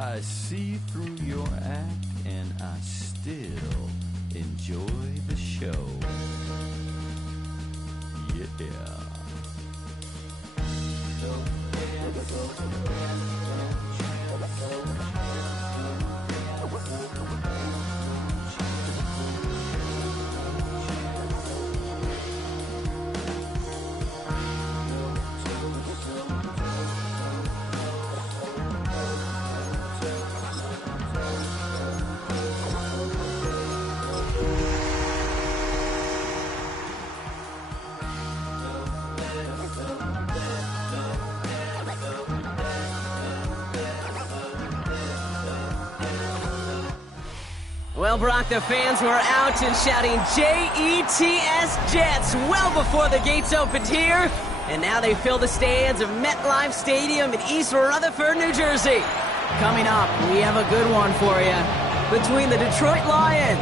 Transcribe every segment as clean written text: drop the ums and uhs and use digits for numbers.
I see through your act, and I still enjoy the show. Yeah. Well, Brock, the fans were out and shouting J-E-T-S Jets well before the gates opened here. And now they fill the stands of MetLife Stadium in East Rutherford, New Jersey. Coming up, we have a good one for you between the Detroit Lions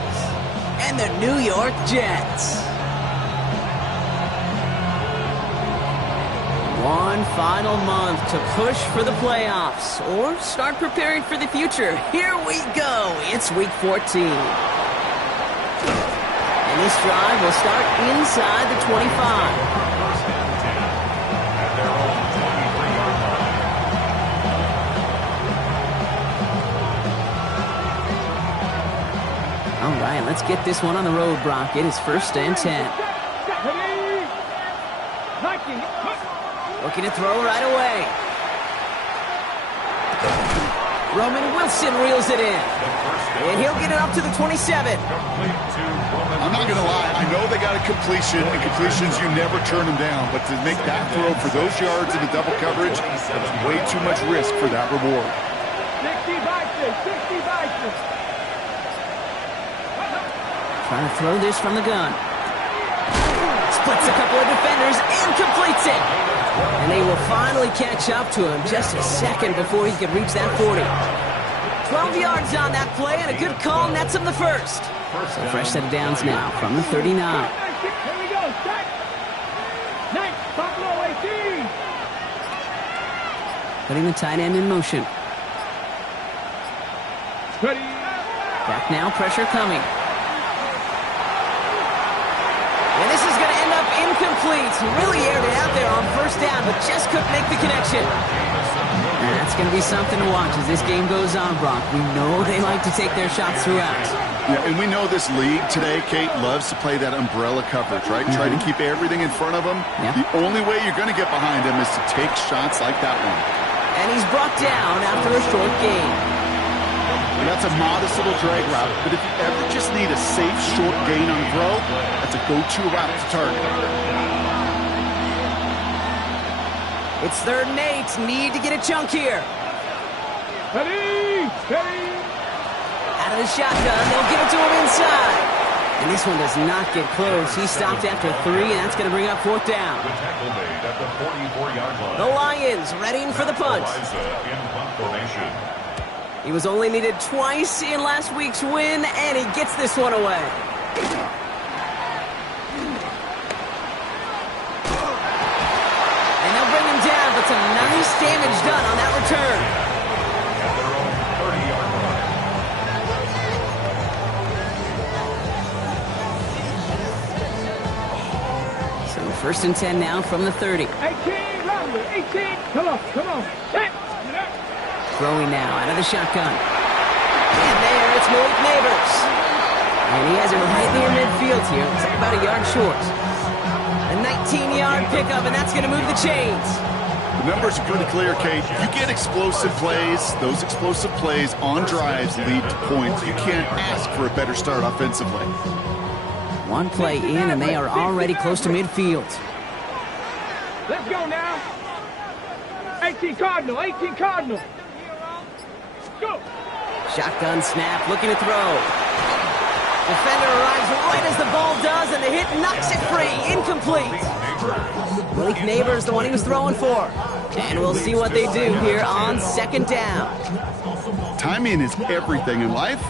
and the New York Jets. One final month to push for the playoffs or start preparing for the future. Here we go. It's week 14. And this drive will start inside the 25. First and 10 at their own 23-yard line. All right, let's get this one on the road, Brock. It is first and 10. Looking to throw right away. Roman Wilson reels it in. And he'll get it up to the 27. I'm not going to lie. I know they got a completion, and completions, you never turn them down. But to make that throw for those yards in the double coverage, that's way too much risk for that reward. 60 Vikings. Trying to throw this from the gun. Splits a couple of defenders and completes it. And they will finally catch up to him just a second before he could reach that 40. 12 yards on that play, and a good call nets him the first. So fresh set of downs now from the 39. Here we go. Nice. Buffalo 18. Putting the tight end in motion. Ready. Back now, pressure coming. And this is going to end up incomplete. Really aired it out there on first down, but just couldn't make the connection. And that's going to be something to watch as this game goes on, Brock. We know they like to take their shots throughout. Yeah, and we know this league today, Kate, loves to play that umbrella coverage, right? Try to keep everything in front of them. Yeah. The only way you're going to get behind him is to take shots like that one. And he's brought down after a short gain. And that's a modest little drag route, but if you ever just need a safe short gain on throw, that's a go-to route to target. It's 3rd and 8. Need to get a chunk here. Ready. Out of the shotgun, they'll give it to him inside. And this one does not get close. He stopped after 3, and that's going to bring up 4th down. The tackle made at the 44-yard line. The Lions readying for the punt. In punt formation. He was only needed twice in last week's win, and he gets this one away. And they'll bring him down, but some nice damage done on that return. At their own 30-yard line. So first and 10 now from the 30. 18, Romney, 18. Come on. Set. Throwing now out of the shotgun. And there, it's Malik Neighbors. And he has it right near midfield here. It's about a yard short. A 19-yard pickup, and that's going to move the chains. The numbers are pretty clear, Kate. You get explosive plays. Those explosive plays on drives lead to points. You can't ask for a better start offensively. One play in, and they are already close to midfield. Let's go now. 18 Cardinal. Go. Shotgun snap, looking to throw. Defender arrives right as the ball does, and the hit knocks it free. Incomplete. Malik Neighbors, the one he was throwing for. And we'll see what they do here on 2nd down. Timing is everything in life,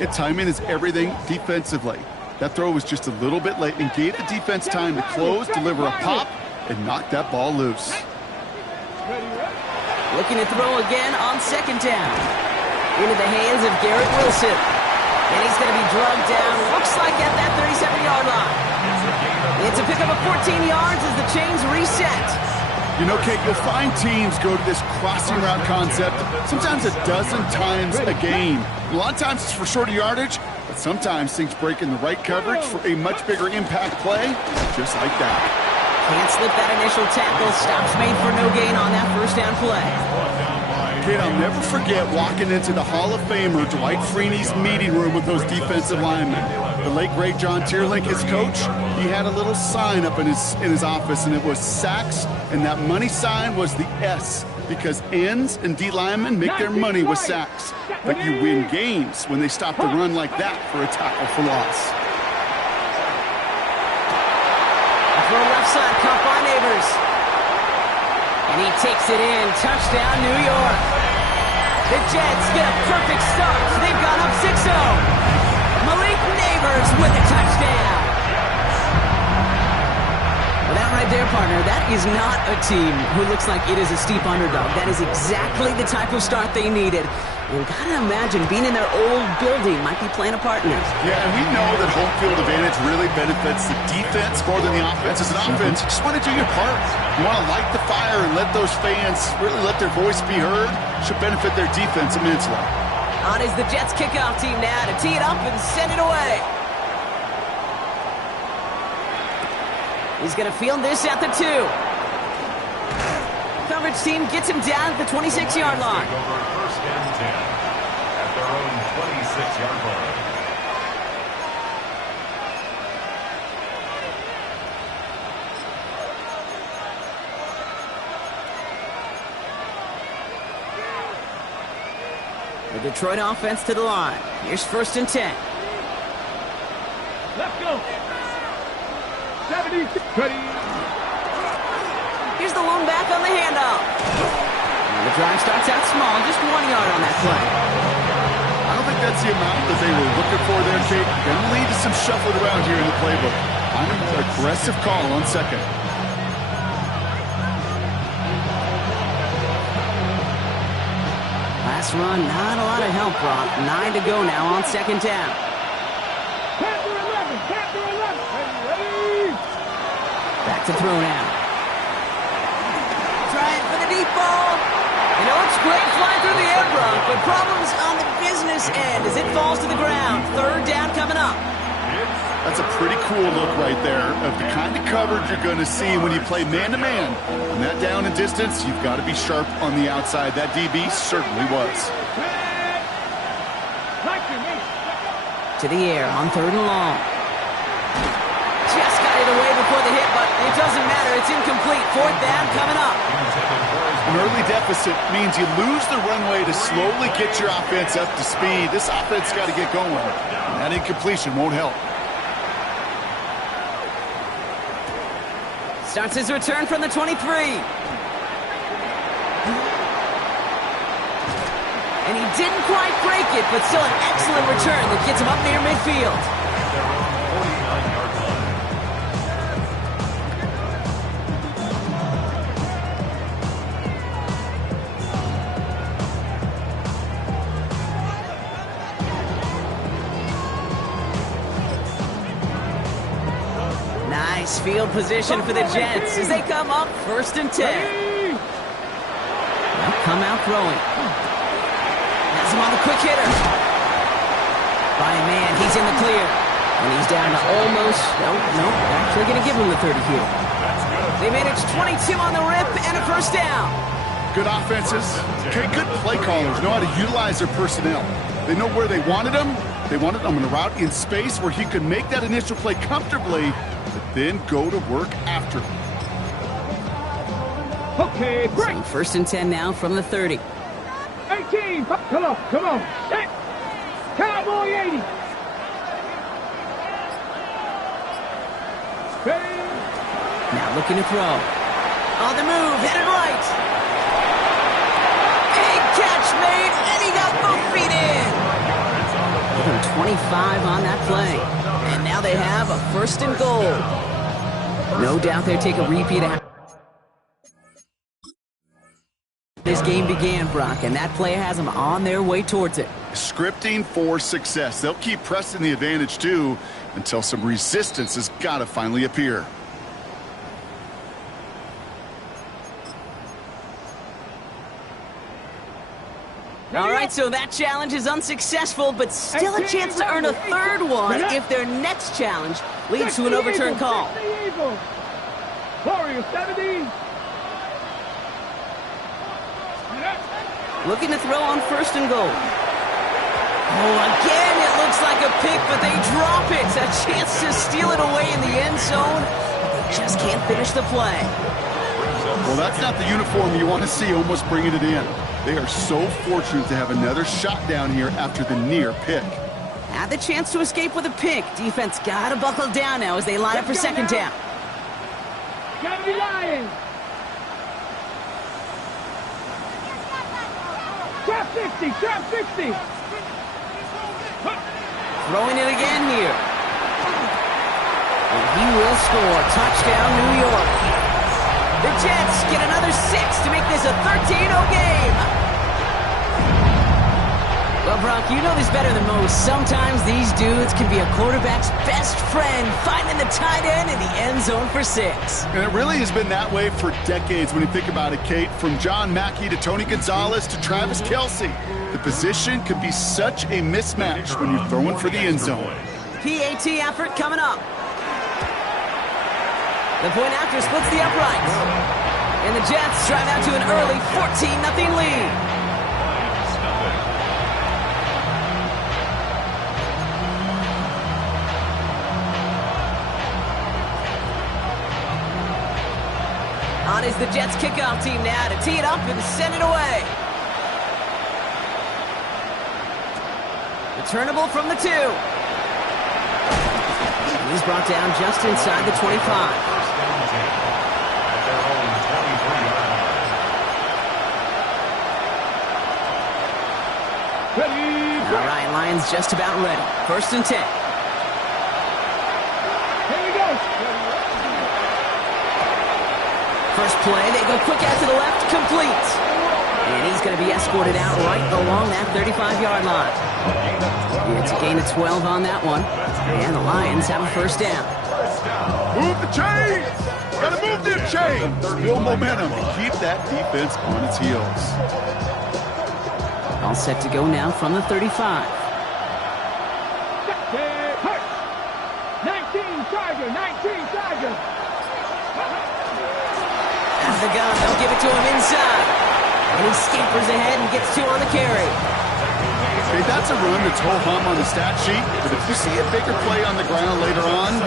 and timing is everything defensively. That throw was just a little bit late and gave the defense time to close, deliver a pop, and knock that ball loose. Looking to throw again on 2nd down. into the hands of Garrett Wilson. And he's going to be drugged down, looks like at that 37-yard line. It's a pickup of 14 yards as the chains reset. You know, Kate, you'll find teams go to this crossing route concept sometimes a dozen times a game. A lot of times it's for shorter yardage, but sometimes things break in the right coverage for a much bigger impact play, just like that. Can't slip that initial tackle. Stops made for no gain on that first down play. Kate, I'll never forget walking into the Hall of Famer Dwight Freeney's meeting room with those defensive linemen. The late, great John Tierlink, his coach, he had a little sign up in his office, and it was sacks, and that money sign was the S, because ends and D linemen make their money with sacks. But you win games when they stop the run like that for a tackle for loss. For a left side, caught by Neighbors. And he takes it in. Touchdown, New York. The Jets get a perfect start. They've gone up 6-0. Malik Neighbors with a touchdown. Well, that right there, partner, that is not a team who looks like it is a steep underdog. That is exactly the type of start they needed. You gotta imagine being in their old building might be playing a part in this. Yeah, and we know that home field advantage really benefits the defense more than the offense. As an offense, you just want to do your part. You want to light the fire and let those fans really let their voice be heard. Should benefit their defense immensely. On is the Jets kickoff team now to tee it up and send it away. He's going to field this at the 2. Coverage team gets him down at the 26-yard line. First and 10 at their own 26-yard line. The Detroit offense to the line. Here's first and 10. Let's go. 70, 20. Here's the lone back on the handoff. And the drive starts out small, just 1 yard on that play. I don't think that's the amount that they were looking for there, Kate. Going to lead to some shuffling around here in the playbook. Find a more aggressive call on second. Last run, not a lot of help, Brock. 9 to go now on second down. Panther 11, Panther 11. Ready? Back to throw now. Trying for the deep ball. You know, it's great flying through the air, Brock, but problems on the business end as it falls to the ground. Third down coming up. That's a pretty cool look right there of the kind of coverage you're going to see when you play man-to-man. On that down and distance, you've got to be sharp on the outside. That DB certainly was. To the air on third and long. Just got it away before the hit, but it doesn't matter. It's incomplete. Fourth down coming up. An early deficit means you lose the runway to slowly get your offense up to speed. This offense got to get going. And that incompletion won't help. Starts his return from the 23. And he didn't quite break it, but still an excellent return that gets him up near midfield. Nice field position for the Jets as they come up first and 10. They'll come out throwing. Has him on the quick hitter. By a man, he's in the clear. And he's down to almost, no, actually going to give him the 30 here. They managed 22 on the rip and a first down. Good offenses. Okay, good play callers know how to utilize their personnel. They know where they wanted them. They wanted them on a route in space where he could make that initial play comfortably, but then go to work after. Okay, break. So first and 10 now from the 30. 18. Come on, come on. Hey. Cowboy 80. Ready? Now looking to throw. On the move, headed right. Big catch made, and he got both feet in. 25 on that play. And now they have a first and goal. No doubt they take a repeat of this game began, Brock, and that play has them on their way towards it. Scripting for success. They'll keep pressing the advantage, too, until some resistance has got to finally appear. All right, so that challenge is unsuccessful, but still a chance to earn a third one if their next challenge leads to an overturned call. Warriors 70. Looking to throw on 1st and goal. Oh, again, it looks like a pick, but they drop it. A chance to steal it away in the end zone. They just can't finish the play. Well, that's not the uniform you want to see almost bringing it in. They are so fortunate to have another shot down here after the near pick. Had the chance to escape with a pick. Defense got to buckle down now as they line up for second down. Gotta be lying. Trap 60, trap 60. Throwing it again here. And he will score. Touchdown, New York. The Jets get another 6 to make this a 13-0 game. Well, Brock, you know this better than most. Sometimes these dudes can be a quarterback's best friend, finding the tight end in the end zone for 6. And it really has been that way for decades when you think about it, Kate. From John Mackey to Tony Gonzalez to Travis Kelce. The position could be such a mismatch when you're throwing for the end zone. PAT effort coming up. The point after splits the uprights. And the Jets drive out to an early 14-0 lead. On is the Jets kickoff team now to tee it up and send it away. Returnable from the 2. He's brought down just inside the 25. All right, Lions just about ready. 1st and 10. Here we go. First play, they go quick out to the left, complete. And he's going to be escorted out right along that 35-yard line. It's a gain of 12 on that one. And the Lions have a 1st down. Move the chains! Gotta move them chains! Build momentum and keep that defense on its heels. All set to go now from the 35. 19 Charger, 19 Charger. Out of the gun, they'll give it to him inside. And he scampers ahead and gets 2 on the carry. Okay, that's a run that's ho-hum on the stat sheet, but if you see a bigger play on the ground later on,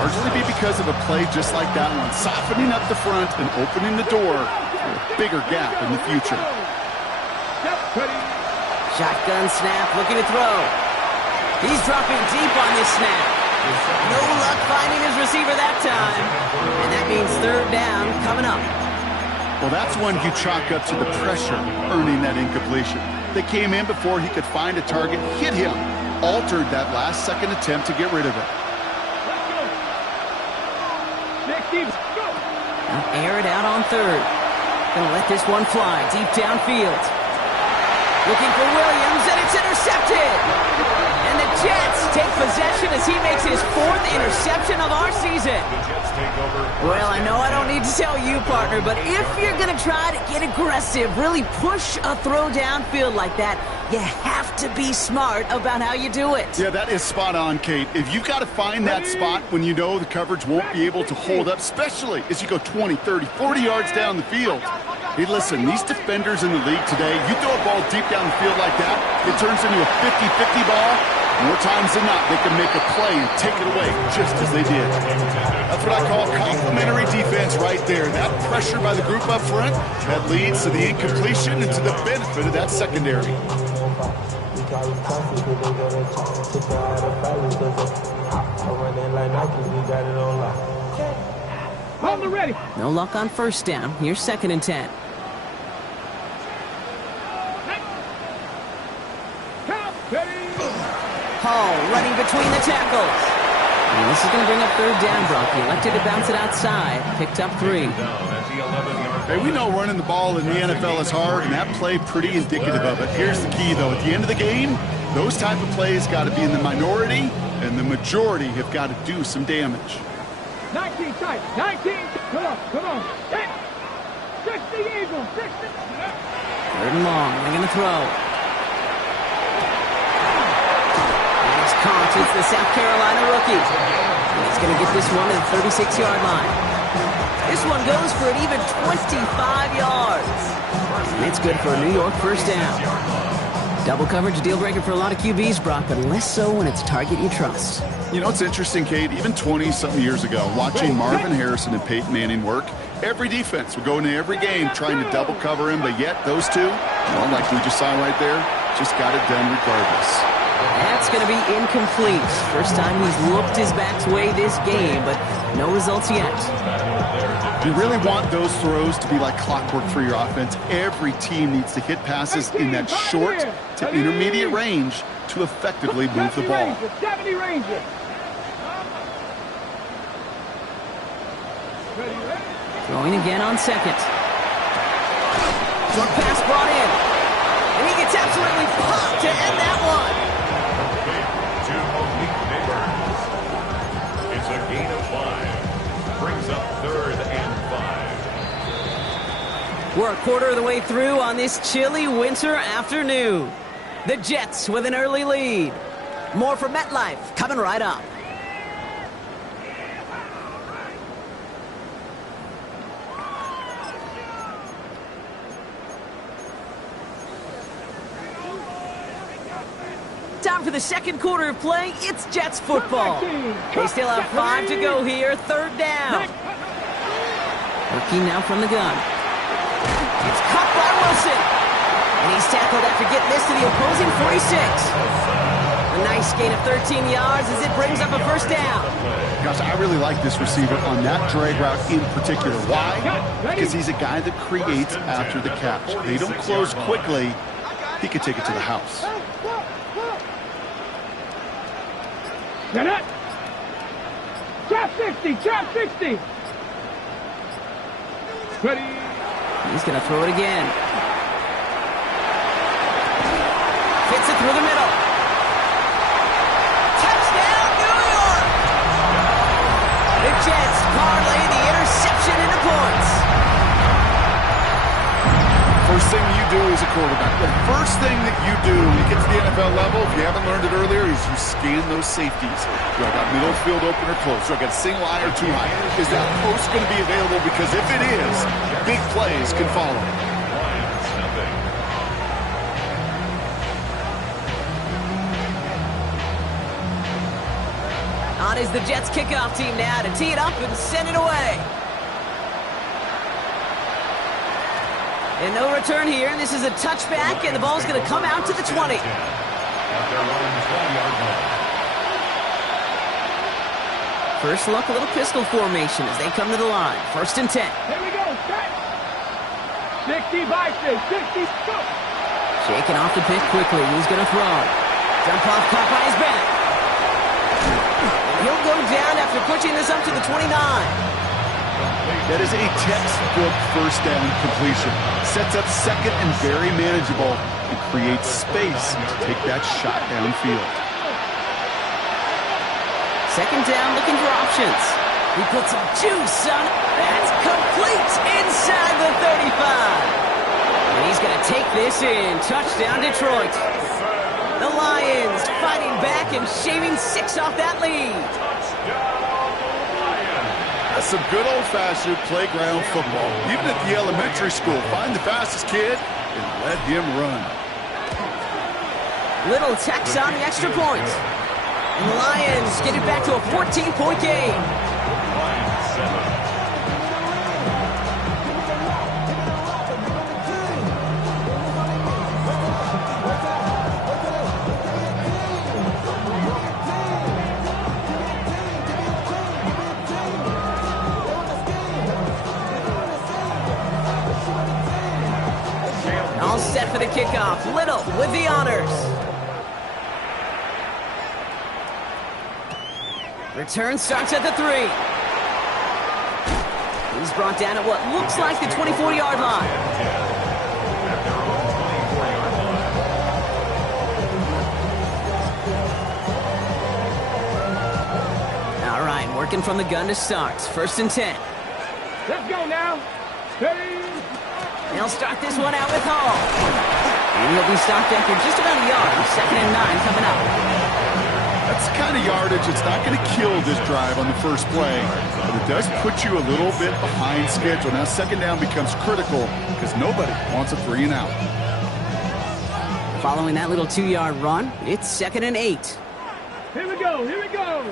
largely be because of a play just like that one, softening up the front and opening the door for a bigger gap in the future. Shotgun snap, looking to throw. He's dropping deep on this snap. No luck finding his receiver that time. And that means 3rd down coming up. Well, that's one you chalk up to the pressure earning that incompletion. They came in before he could find a target, hit him, altered that last-second attempt to get rid of it. Air it out on 3rd. Gonna let this one fly deep downfield. Looking for Williams, and it's intercepted! And the Jets take possession as he makes his 4th interception of our season. Well, I know I don't need to tell you, partner, but if you're going to try to get aggressive, really push a throw downfield like that, you have to be smart about how you do it. Yeah, that is spot on, Kate. If you've got to find that spot when you know the coverage won't be able to hold up, especially as you go 20, 30, 40 yards down the field. Hey, listen, these defenders in the league today, you throw a ball deep down the field like that, it turns into a 50-50 ball. More times than not, they can make a play and take it away just as they did. That's what I call complimentary defense right there. That pressure by the group up front, that leads to the incompletion and to the benefit of that secondary. On the ready. No luck on 1st down. Here's 2nd and 10. Hall running between the tackles. And this is going to bring up 3rd down, Brock. He elected to bounce it outside. Picked up 3. Hey, we know running the ball in the NFL is hard, and that play pretty indicative of it. Here's the key, though. At the end of the game, those type of plays got to be in the minority, and the majority have got to do some damage. 19 tight. 19. Come on. 60 Eagles. 60. Third and long. They're going to throw. It's caught. It's the South Carolina rookie. He's going to get this one at the 36-yard line. This one goes for an even 25 yards. And it's good for a New York first down. Double coverage, a deal breaker for a lot of QBs, Brock, but less so when it's a target you trust. You know, it's interesting, Kate, even 20-something years ago, watching Marvin Harrison and Peyton Manning work, every defense would go into every game trying to double cover him, but yet those two, well, like we just saw right there, just got it done regardless. That's going to be incomplete. First time he's looked his back's way this game, but no results yet. You really want those throws to be like clockwork for your offense. Every team needs to hit passes in that short to intermediate range to effectively move the ball. 70 Rangers. Throwing again on second. Short pass brought in. And he gets absolutely popped to end that one. To Malik Neighbors. It's a gain of 5. Brings up 3rd and 5. We're a quarter of the way through on this chilly winter afternoon. The Jets with an early lead. More from MetLife coming right up. Time for the second quarter of play. It's Jets football. They still have 5 to go here. Third down. Working now from the gun. It's caught by Wilson. And he's tackled after getting this to the opposing 46. A nice gain of 13 yards as it brings up a first down. Gosh, I really like this receiver on that drag route in particular. Why? Because he's a guy that creates after the catch. They don't close quickly. He could take it to the house. Trap 60. Ready. He's going to throw it again. Fits it through the middle. Touchdown, New York! The Jets parlay the interception into points. First thing you do as a quarterback, the first thing that you do when you get to the NFL level, if you haven't learned it earlier, is you scan those safeties. Do I got middle field open or close? Do I got a single eye or two high? Is that post going to be available? Because if it is, big plays can follow. On is the Jets kickoff team now to tee it up and send it away. And no return here. This is a touchback, and the ball's going to come out to the 20. At their own 20-yard line. First look, a little pistol formation as they come to the line. 1st and 10. Here we go. 60 by 6. 60. Go. Shaking off the pick quickly. He's going to throw. Jump off, caught by his back. And he'll go down after pushing this up to the 29. That is a textbook first down completion. Sets up second and very manageable and creates space to take that shot downfield. Second down, looking for options. He puts some juice on it. That's complete inside the 35. And he's going to take this in. Touchdown, Detroit. The Lions fighting back and shaving 6 off that lead. That's some good old-fashioned playground football. Even at the elementary school, find the fastest kid and let him run. Little tacks on the extra point. And the Lions get it back to a 14-point game. All set for the kickoff. Little with the honors. Return starts at the 3. He's brought down at what looks like the 24-yard line. At their own 24-yard line. All right, working from the gun to start. 1st and 10. Let's go now. Steady. They'll start this one out with Hall. And he'll be stopped after just about a yard. 2nd and 9 coming up. That's the kind of yardage it's not going to kill this drive on the first play, but it does put you a little bit behind schedule. Now 2nd down becomes critical because nobody wants a 3 and out. Following that little 2-yard run, it's 2nd and 8. Here we go. Here we go.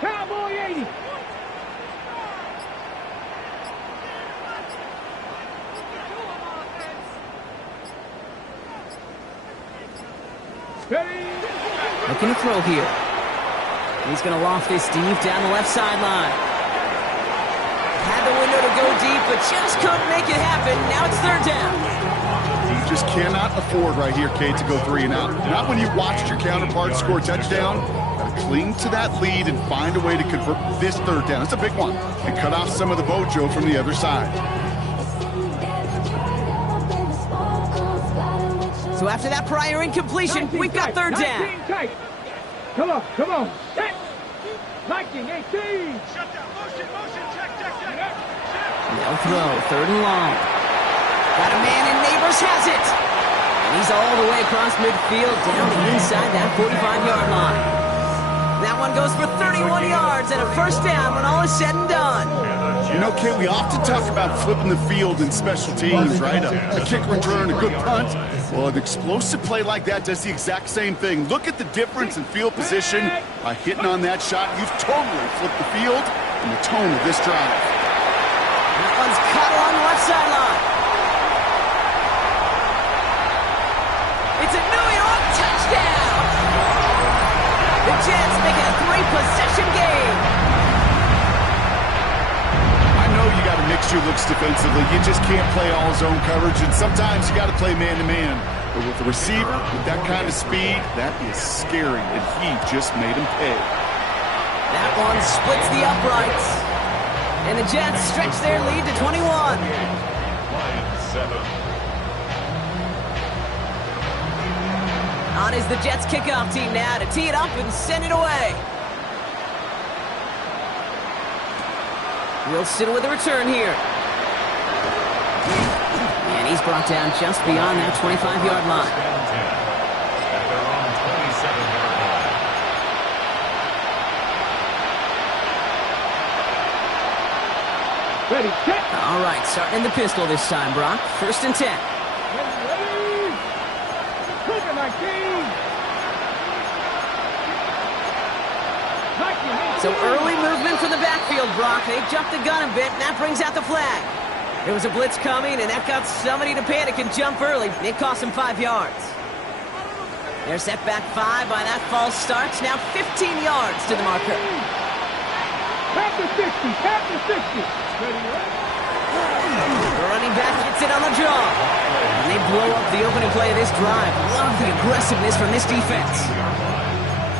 Cowboy 80. Steady. Looking to throw here. He's going to loft this deep down the left sideline. Had the window to go deep, but just couldn't make it happen. Now it's 3rd down. You just cannot afford right here, Kate, to go 3 and out. Not when you watched your counterpart score a touchdown. Got to cling to that lead and find a way to convert this 3rd down. It's a big one. And cut off some of the mojo from the other side. So after that prior incompletion, we've got 3rd down. 19 tight. Come on, come on. Set. 19, 18. Shut down. Motion, check. They'll throw, 3rd and long. Got a man and Neighbors has it. And he's all the way across midfield down to inside that 45-yard line. That one goes for 31 yards and a 1st down when all is said and done. You know, Kate, we often talk about flipping the field in special teams, right? A kick return, a good punt. Well, an explosive play like that does the exact same thing. Look at the difference in field position. By hitting on that shot, you've totally flipped the field and the tone of this drive. That one's caught along the left sideline. It's a New York touchdown! The Jets make it a 3-possession game. I know you got to mix your looks defensively. You just can't play all zone coverage, and sometimes you got to play man-to-man. But with the receiver, with that kind of speed, that is scary, and he just made him pay. That one splits the uprights. And the Jets stretch their lead to 21. Lions 7. On is the Jets kickoff team now to tee it up and send it away. Wilson with a return here. And he's brought down just beyond that 25-yard line. At their own 27-yard line. Ready, set. All right, starting in the pistol this time, Brock. 1st and 10. Ready. Cooper 19. So early movement from the backfield, Brock. They jumped the gun a bit, and that brings out the flag. There was a blitz coming, and that got somebody to panic and jump early. It cost them 5 yards. They're set back 5 by that false start. Now 15 yards to the marker. Tap the 60, tap the 60. Ready, The running back gets it on the draw. And they blow up the opening play of this drive. Love the aggressiveness from this defense.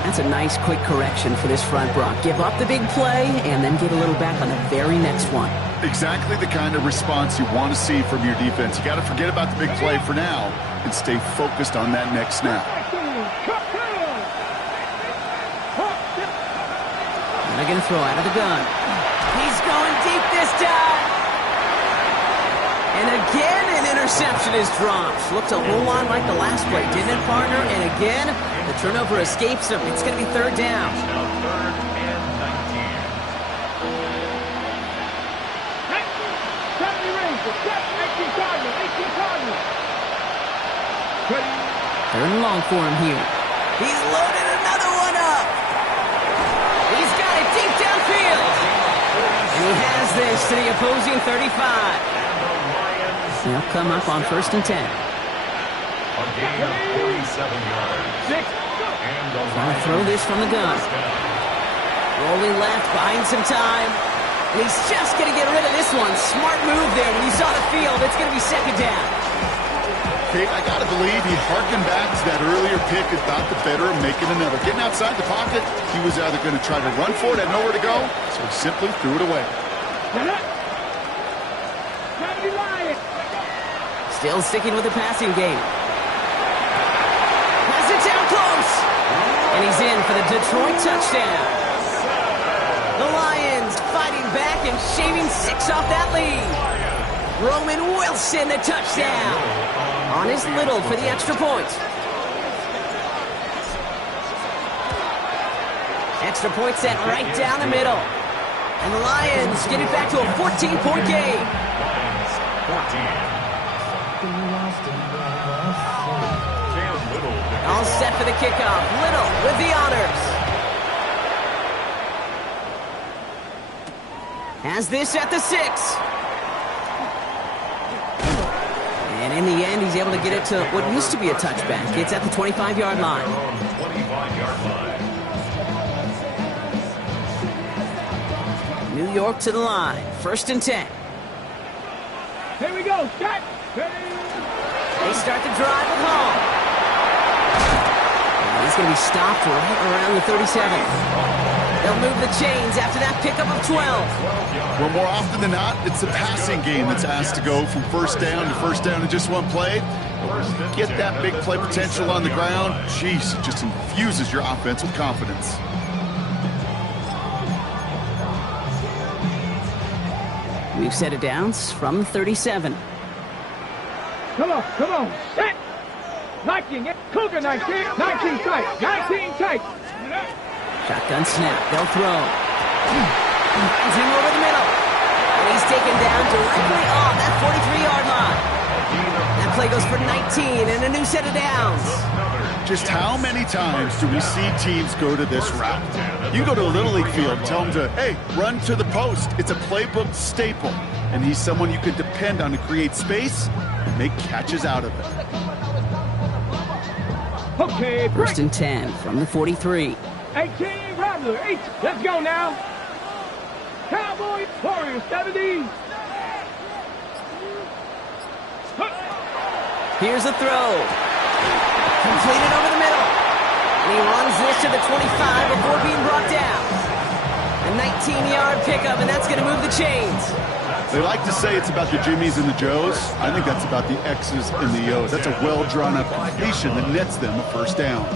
That's a nice quick correction for this front, Brock. Give up the big play and then get a little back on the very next one. Exactly the kind of response you want to see from your defense. You got to forget about the big play for now and stay focused on that next snap. And they're going to throw out of the gun. He's going deep this time. And again, an interception is dropped. Looked a whole lot like the last play, didn't it, partner? And again, the turnover escapes him. It's going to be 3rd down. Now 3rd and 19. Third and long for him here. He's loaded another one up. He's got it deep downfield. And he has this to the opposing 35. They'll come up on 1st and 10. A gain of 47 yards. And the Trying to throw this from the gun. Rolling left, buying some time. And he's just going to get rid of this one. Smart move there. When he saw the field, it's going to be 2nd down. Kate, I got to believe he harkened back to that earlier pick and thought the better of making another. Getting outside the pocket, he was either going to try to run for it, had nowhere to go, so he simply threw it away. Still sticking with the passing game. Pass it down close. And he's in for the Detroit touchdown. The Lions fighting back and shaving 6 off that lead. Roman Wilson, the touchdown. On his Little for the extra point. Extra point set right down the middle. And the Lions get it back to a 14-point game. Lions 14. All set for the kickoff. Little with the honors. Has this at the 6. And in the end, he's able to get it to what used to be a touchback. It's at the 25-yard line. 25-yard line. New York to the line. 1st and 10. Here we go. Set. They start the drive with Hall. And he's going to be stopped right around the 37. They'll move the chains after that pickup of 12. Well, more often than not, it's the passing game that's asked to go from first down in just one play. Get that big play potential on the ground. Jeez, it just infuses your offense with confidence. We've set it down from 37. Come on. Set. 19. Cougar 19. 19 tight. 19 tight. Shotgun snap. They'll throw. Finds him over the middle. And he's taken down directly on that 43-yard line. That play goes for 19 and a new set of downs. Just how many times do we see teams go to this route? You go to a Little League field, tell them to, hey, run to the post. It's a playbook staple. And he's someone you can depend on to create space and make catches out of it. Okay, 1st and 10 from the 43. 18, Rattler, 8. Let's go now. Cowboy Warriors 70. Here's a throw. Completed over the middle. And he runs this to the 25 before being brought down. A 19-yard pickup, and that's going to move the chains. They like to say it's about the Jimmies and the Joes. I think that's about the X's and the O's. That's a well-drawn-up completion that nets them a first down.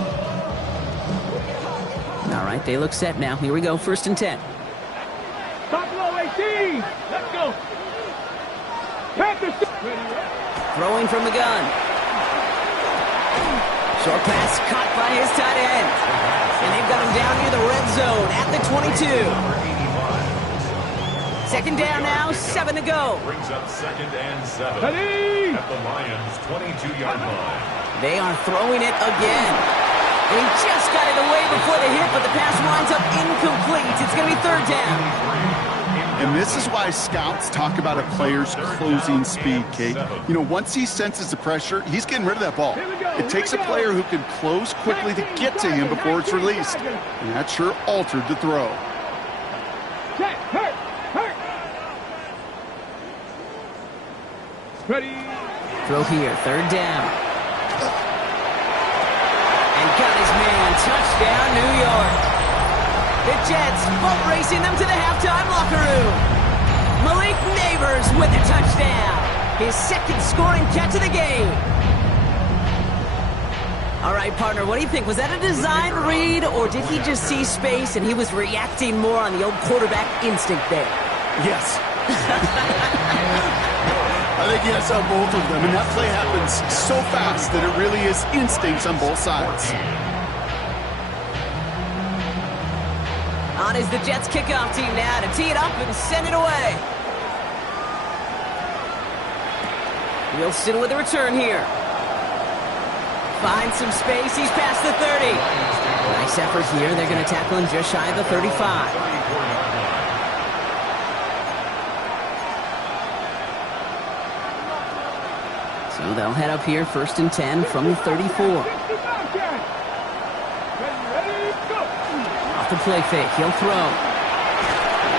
All right, they look set now. Here we go, 1st and 10. Buffalo 18. Let's go. Panthers. Throwing from the gun. Short pass caught by his tight end. And they've got him down near the red zone at the 22. 2nd down now, 7 to go. Brings up 2nd and 7. Ready. At the Lions' 22-yard line. They are throwing it again. And he just got it away before the hit, but the pass winds up incomplete. It's going to be 3rd down. And this is why scouts talk about a player's closing speed, Kate. You know, once he senses the pressure, he's getting rid of that ball. It takes a player who can close quickly to get to him before it's released. And that sure altered the throw. Set. Hurt. Ready. Throw here, 3rd down. And got his man, touchdown, New York. The Jets boat racing them to the halftime locker room. Malik Neighbors with a touchdown. His 2nd scoring catch of the game. All right, partner, what do you think? Was that a design read, or did he just see space and he was reacting more on the old quarterback instinct there? Yes. I think yes on both of them, and that play happens so fast that it really is instincts on both sides. On is the Jets kickoff team now to tee it up and send it away. Wilson with a return here. Finds some space. He's past the 30. Nice effort here. They're going to tackle him just shy of the 35. So they'll head up here, 1st and 10 from the 34. Off the play fake, he'll throw.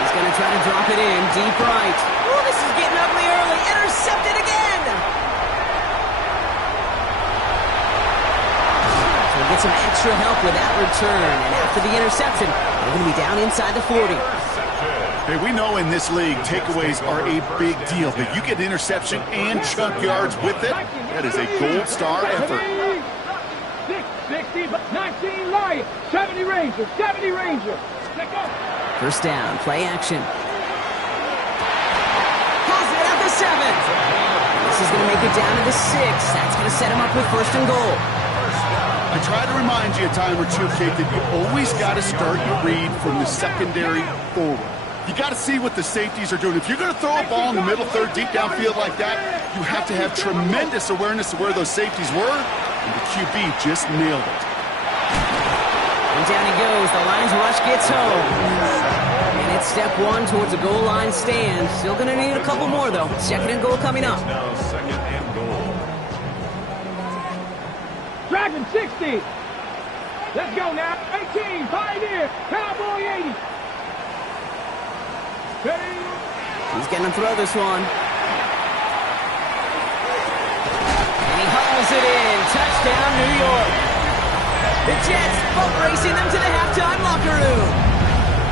He's going to try to drop it in, deep right. Oh, this is getting ugly early. Intercepted again. So we'll get some extra help with that return. And after the interception, they're going to be down inside the 40. Hey, we know in this league, takeaways are a big deal, but you get interception and chunk yards with it, that is a gold star effort. 60, 19 Lions, 70 Rangers, 70 Rangers. First down, play action. Has it at the 7. This is going to make it down to the 6. That's going to set him up with first and goal. I try to remind you a time or two, Kate, that you always got to start your read from the secondary forward. You got to see what the safeties are doing. If you're going to throw a ball in the middle third, deep downfield like that, you have to have tremendous awareness of where those safeties were, and the QB just nailed it. And down he goes. The Lions rush gets home. And it's step 1 towards a goal line stand. Still going to need a couple more, though. Second and goal coming up. Now second and goal. Dragon 60. Let's go now. 18, Pioneer, Cowboy 80. He's going to throw this one. And he hauls it in. Touchdown, New York. The Jets boat racing them to the halftime locker room.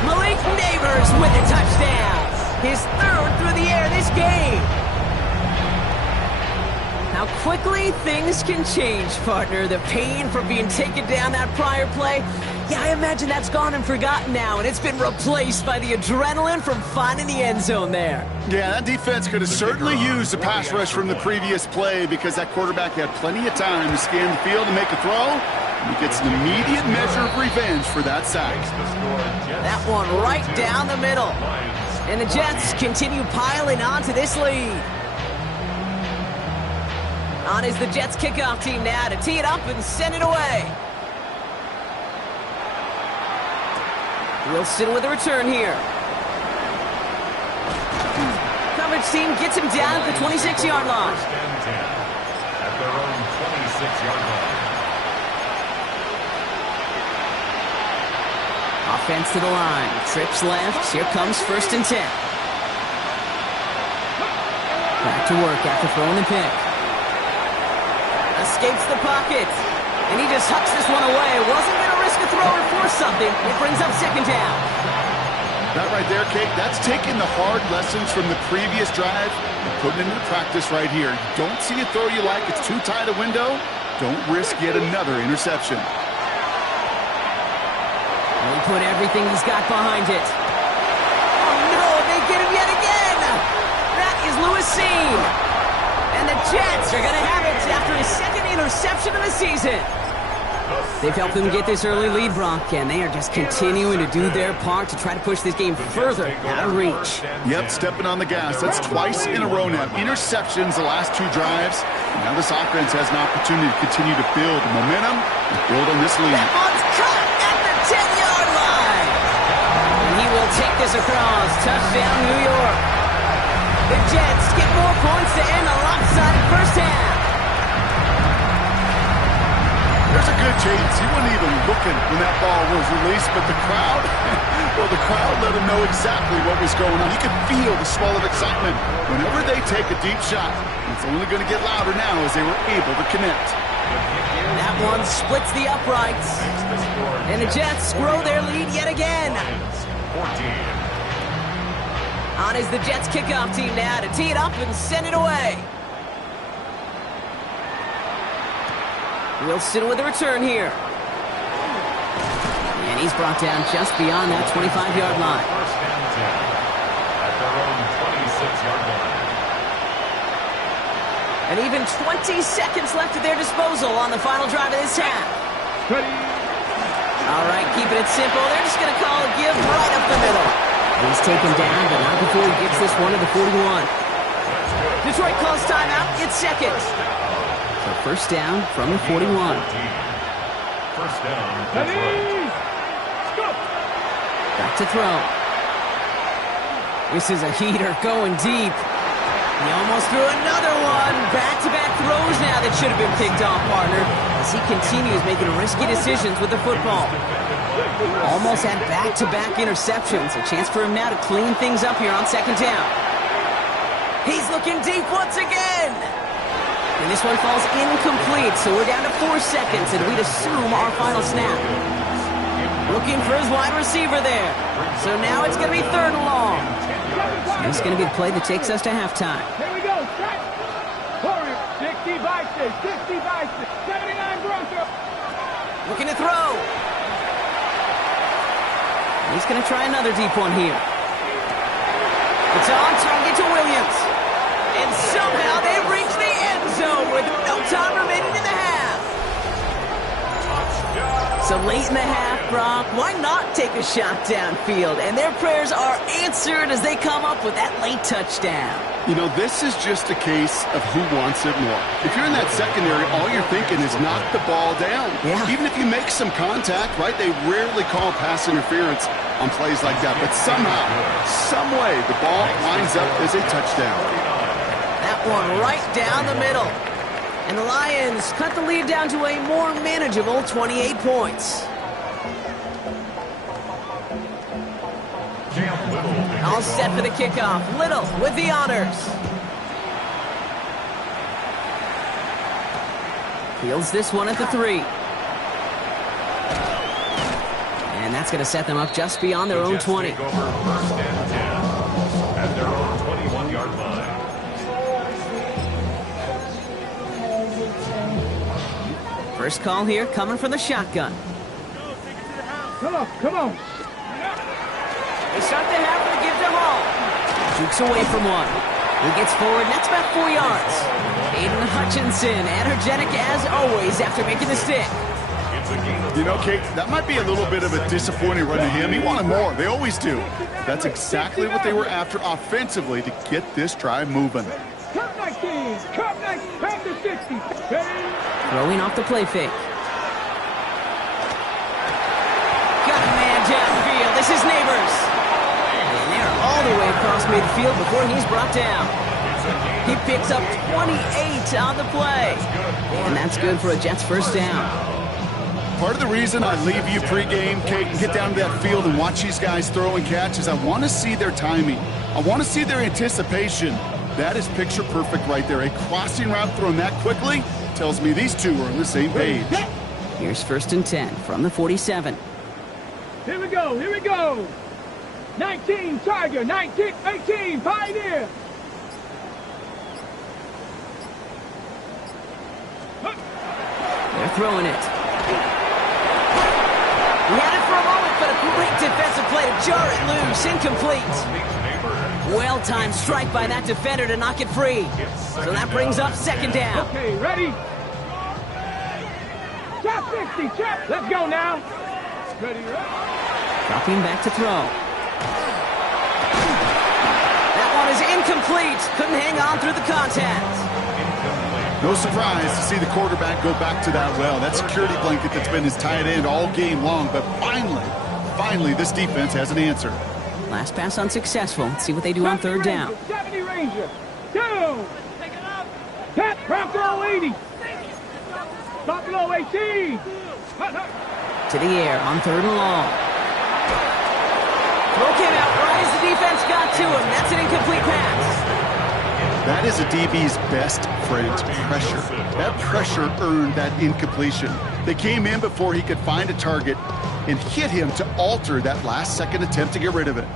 Malik Neighbors with the touchdown. His 3rd through the air this game. How quickly things can change, partner. The pain from being taken down that prior play, yeah, I imagine that's gone and forgotten now, and it's been replaced by the adrenaline from finding the end zone there. Yeah, that defense could have certainly used the pass rush from the previous play because that quarterback had plenty of time to scan the field and make a throw. And he gets an immediate measure of revenge for that sack. That one right down the middle. And the Jets continue piling on to this lead. On is the Jets kickoff team now to tee it up and send it away. Wilson with a return here. Coverage team gets him down at the 26-yard line. At their own 26-yard line. Offense to the line. Trips left. Here comes first and 10. Back to work after throwing the pick. Escapes the pocket. And he just hucks this one away. Wasn't going to risk a throw or force something. It brings up second down. That right there, Kate, that's taking the hard lessons from the previous drive and putting it into practice right here. You don't see a throw you like, it's too tight a window, don't risk yet another interception. He put everything he's got behind it. Oh no, they get him yet again. That is Lewis Seen. And the Jets are going to have it after his second interception of the season. They've helped them get this early lead, Brock, and they are just continuing to do their part to try to push this game further out of reach. Yep, stepping on the gas. That's twice in a row now. Interceptions the last 2 drives. Now this offense has an opportunity to continue to build momentum and build on this lead. That one's caught at the 10-yard line. And he will take this across. Touchdown, New York. The Jets get more points to end a lopsided first half. There's a good chance he wasn't even looking when that ball was released, but the crowd, well, the crowd let him know exactly what was going on. You could feel the swell of excitement. Whenever they take a deep shot, it's only going to get louder now as they were able to connect. That one splits the uprights. And the Jets grow their lead yet again. 14. On is the Jets kickoff team now to tee it up and send it away. Wilson with a return here. And he's brought down just beyond that 25-yard line. First and 10 at their own 26-yard line. And even 20 seconds left at their disposal on the final drive of this half. All right, keeping it simple. They're just going to call a give right up the middle. He's taken down, but not before he gets this one to the 41. Detroit calls timeout. It's second. So first down from the 41. First down, Detroit. Back to throw. This is a heater going deep. He almost threw another one. Back-to-back throws now that should have been picked off, partner, as he continues making risky decisions with the football. Almost had back-to-back interceptions. A chance for him now to clean things up here on second down. He's looking deep once again. And this one falls incomplete, so we're down to 4 seconds, and we'd assume our final snap. Looking for his wide receiver there. So now it's going to be 3rd and long. This is going to be the play that takes us to halftime. Here we go. Strike. Warrior. 60 by 6. 60 by 6. 79 Bronco. Looking to throw. He's going to try another deep one here. It's on target to Williams. And somehow they reach the end zone with no time remaining in the half. So late in the half, Brock, why not take a shot downfield? And their prayers are answered as they come up with that late touchdown. You know, this is just a case of who wants it more. If you're in that secondary, all you're thinking is knock the ball down. Yeah. Even if you make some contact, right, they rarely call pass interference on plays like that. But somehow, some way, the ball winds up as a touchdown. That one right down the middle. And the Lions cut the lead down to a more manageable 28 points. All set for the kickoff. Little with the honors. Fields this one at the 3. And that's going to set them up just beyond their own 20. Take over 1st and 10 at their own 21-yard line. First call here coming from the shotgun. Come on. Come on. They start the half with a give to Hall. Jukes away from one. He gets forward, and that's about 4 yards. Aiden Hutchinson, energetic as always after making the stick. You know, Kate, that might be a little bit of a disappointing run to him. He wanted more. They always do. That's exactly what they were after offensively to get this drive moving. Cup 19. Cup 19. Cup to 60. Throwing off the play fake. Got a man downfield. This is Neighbors. And they're all the way across midfield before he's brought down. He picks up 28 on the play. And that's good for a Jets first down. Part of the reason I leave you pregame, Kate, and get down to that field and watch these guys throw and catch is I want to see their timing. I want to see their anticipation. That is picture perfect right there. A crossing route thrown that quickly tells me these two are on the same page. Here's 1st and 10 from the 47. Here we go. Here we go. 19 Tiger. 19. 18 Pioneer. They're throwing it. He had it for a moment, but a great defensive play to jar it loose. Incomplete. Well-timed strike by that defender to knock it free. So that brings up 2nd down. Okay, ready? Chop 60, chop. Let's go now. Ready, Dropping back to throw. That one is incomplete. Couldn't hang on through the contact. No surprise to see the quarterback go back to that well. That security blanket that's been his tight end all game long. But finally, this defense has an answer. Last pass unsuccessful. Let's see what they do on 3rd down. 70 Ranger. Down. Tap. Bronco 80. Buffalo 18. To the air on 3rd and long. Throw came out right as the defense got to him. That's an incomplete pass. That is a DB's best friend, pressure. That pressure earned that incompletion. They came in before he could find a target and hit him to alter that last-second attempt to get rid of it.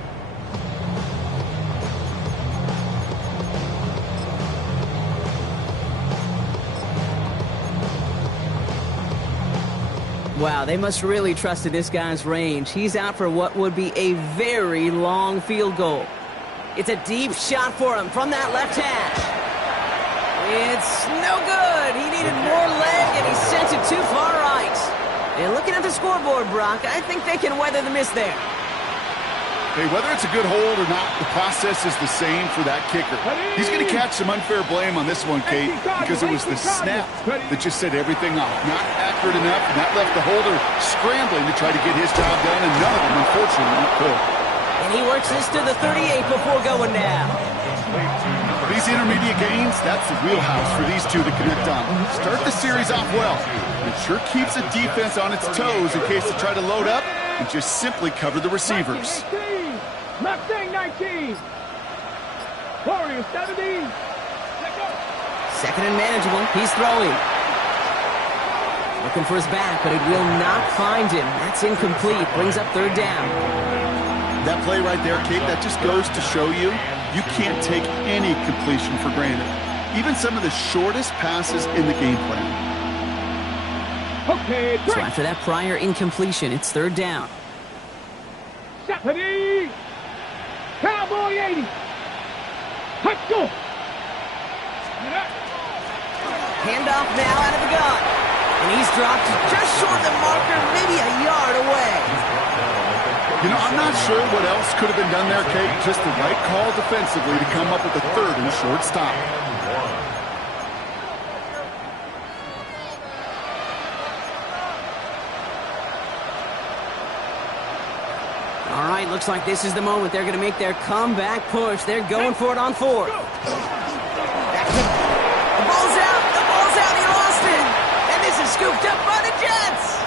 Wow, they must really trust in this guy's range. He's out for what would be a very long field goal. It's a deep shot for him from that left hash. It's no good. He needed more leg, and he sent it too far right. And looking at the scoreboard, Brock, I think they can weather the miss there. Hey, whether it's a good hold or not, the process is the same for that kicker. He's going to catch some unfair blame on this one, Kate, because it was the snap that just set everything off. Not accurate enough, and that left the holder scrambling to try to get his job done, and none of them, unfortunately, could. And he works this to the 38 before going down. These intermediate gains, that's the wheelhouse for these two to connect on. Start the series off well. It sure keeps the defense on its toes in case they try to load up and just simply cover the receivers. Mustang 19. Warrior 70. 2nd and manageable. He's throwing. Looking for his back, but it will not find him. That's incomplete. Brings up third down. That play right there, Kate, that just goes to show you can't take any completion for granted. Even some of the shortest passes in the game plan. Okay, so after that prior incompletion, it's third down. Stephanie! Cowboy 80! Let's go! Handoff now out of the gun. And he's dropped just short of the marker, maybe a yard away. You know, I'm not sure what else could have been done there, Kate. Just the right call defensively to come up with a third and short stop. All right, looks like this is the moment. They're going to make their comeback push. They're going for it on fourth. The ball's out. The ball's out. He lost it. And this is scooped up by the Jets.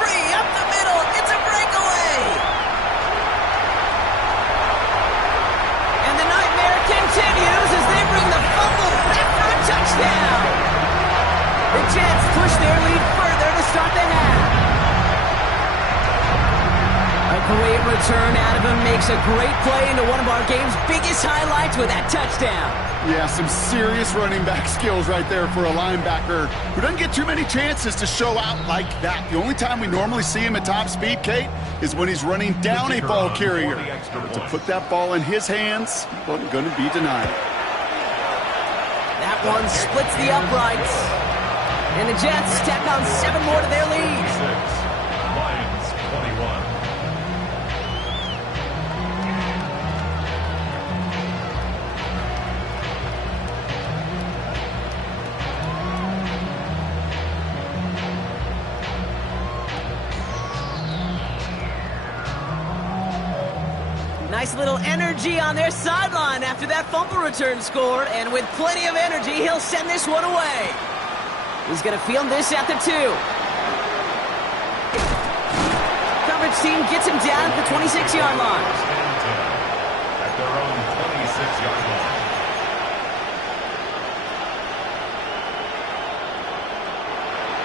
Free up the middle. It's a breakaway. And the nightmare continues as they bring the fumble back for a touchdown. The Jets push their lead further to start the half. A great return out of him, makes a great play into one of our game's biggest highlights with that touchdown. Yeah, some serious running back skills right there for a linebacker who doesn't get too many chances to show out like that. The only time we normally see him at top speed, Kate, is when he's running down a ball carrier. But to put that ball in his hands, he wasn't going to be denied. That one splits the uprights. And the Jets tack on 7 more to their lead. Lions 21. Nice little energy on their sideline after that fumble return scored, and with plenty of energy, he'll send this one away. He's going to field this at the 2. Coverage team gets him down at the 26-yard line. At their own 26-yard line.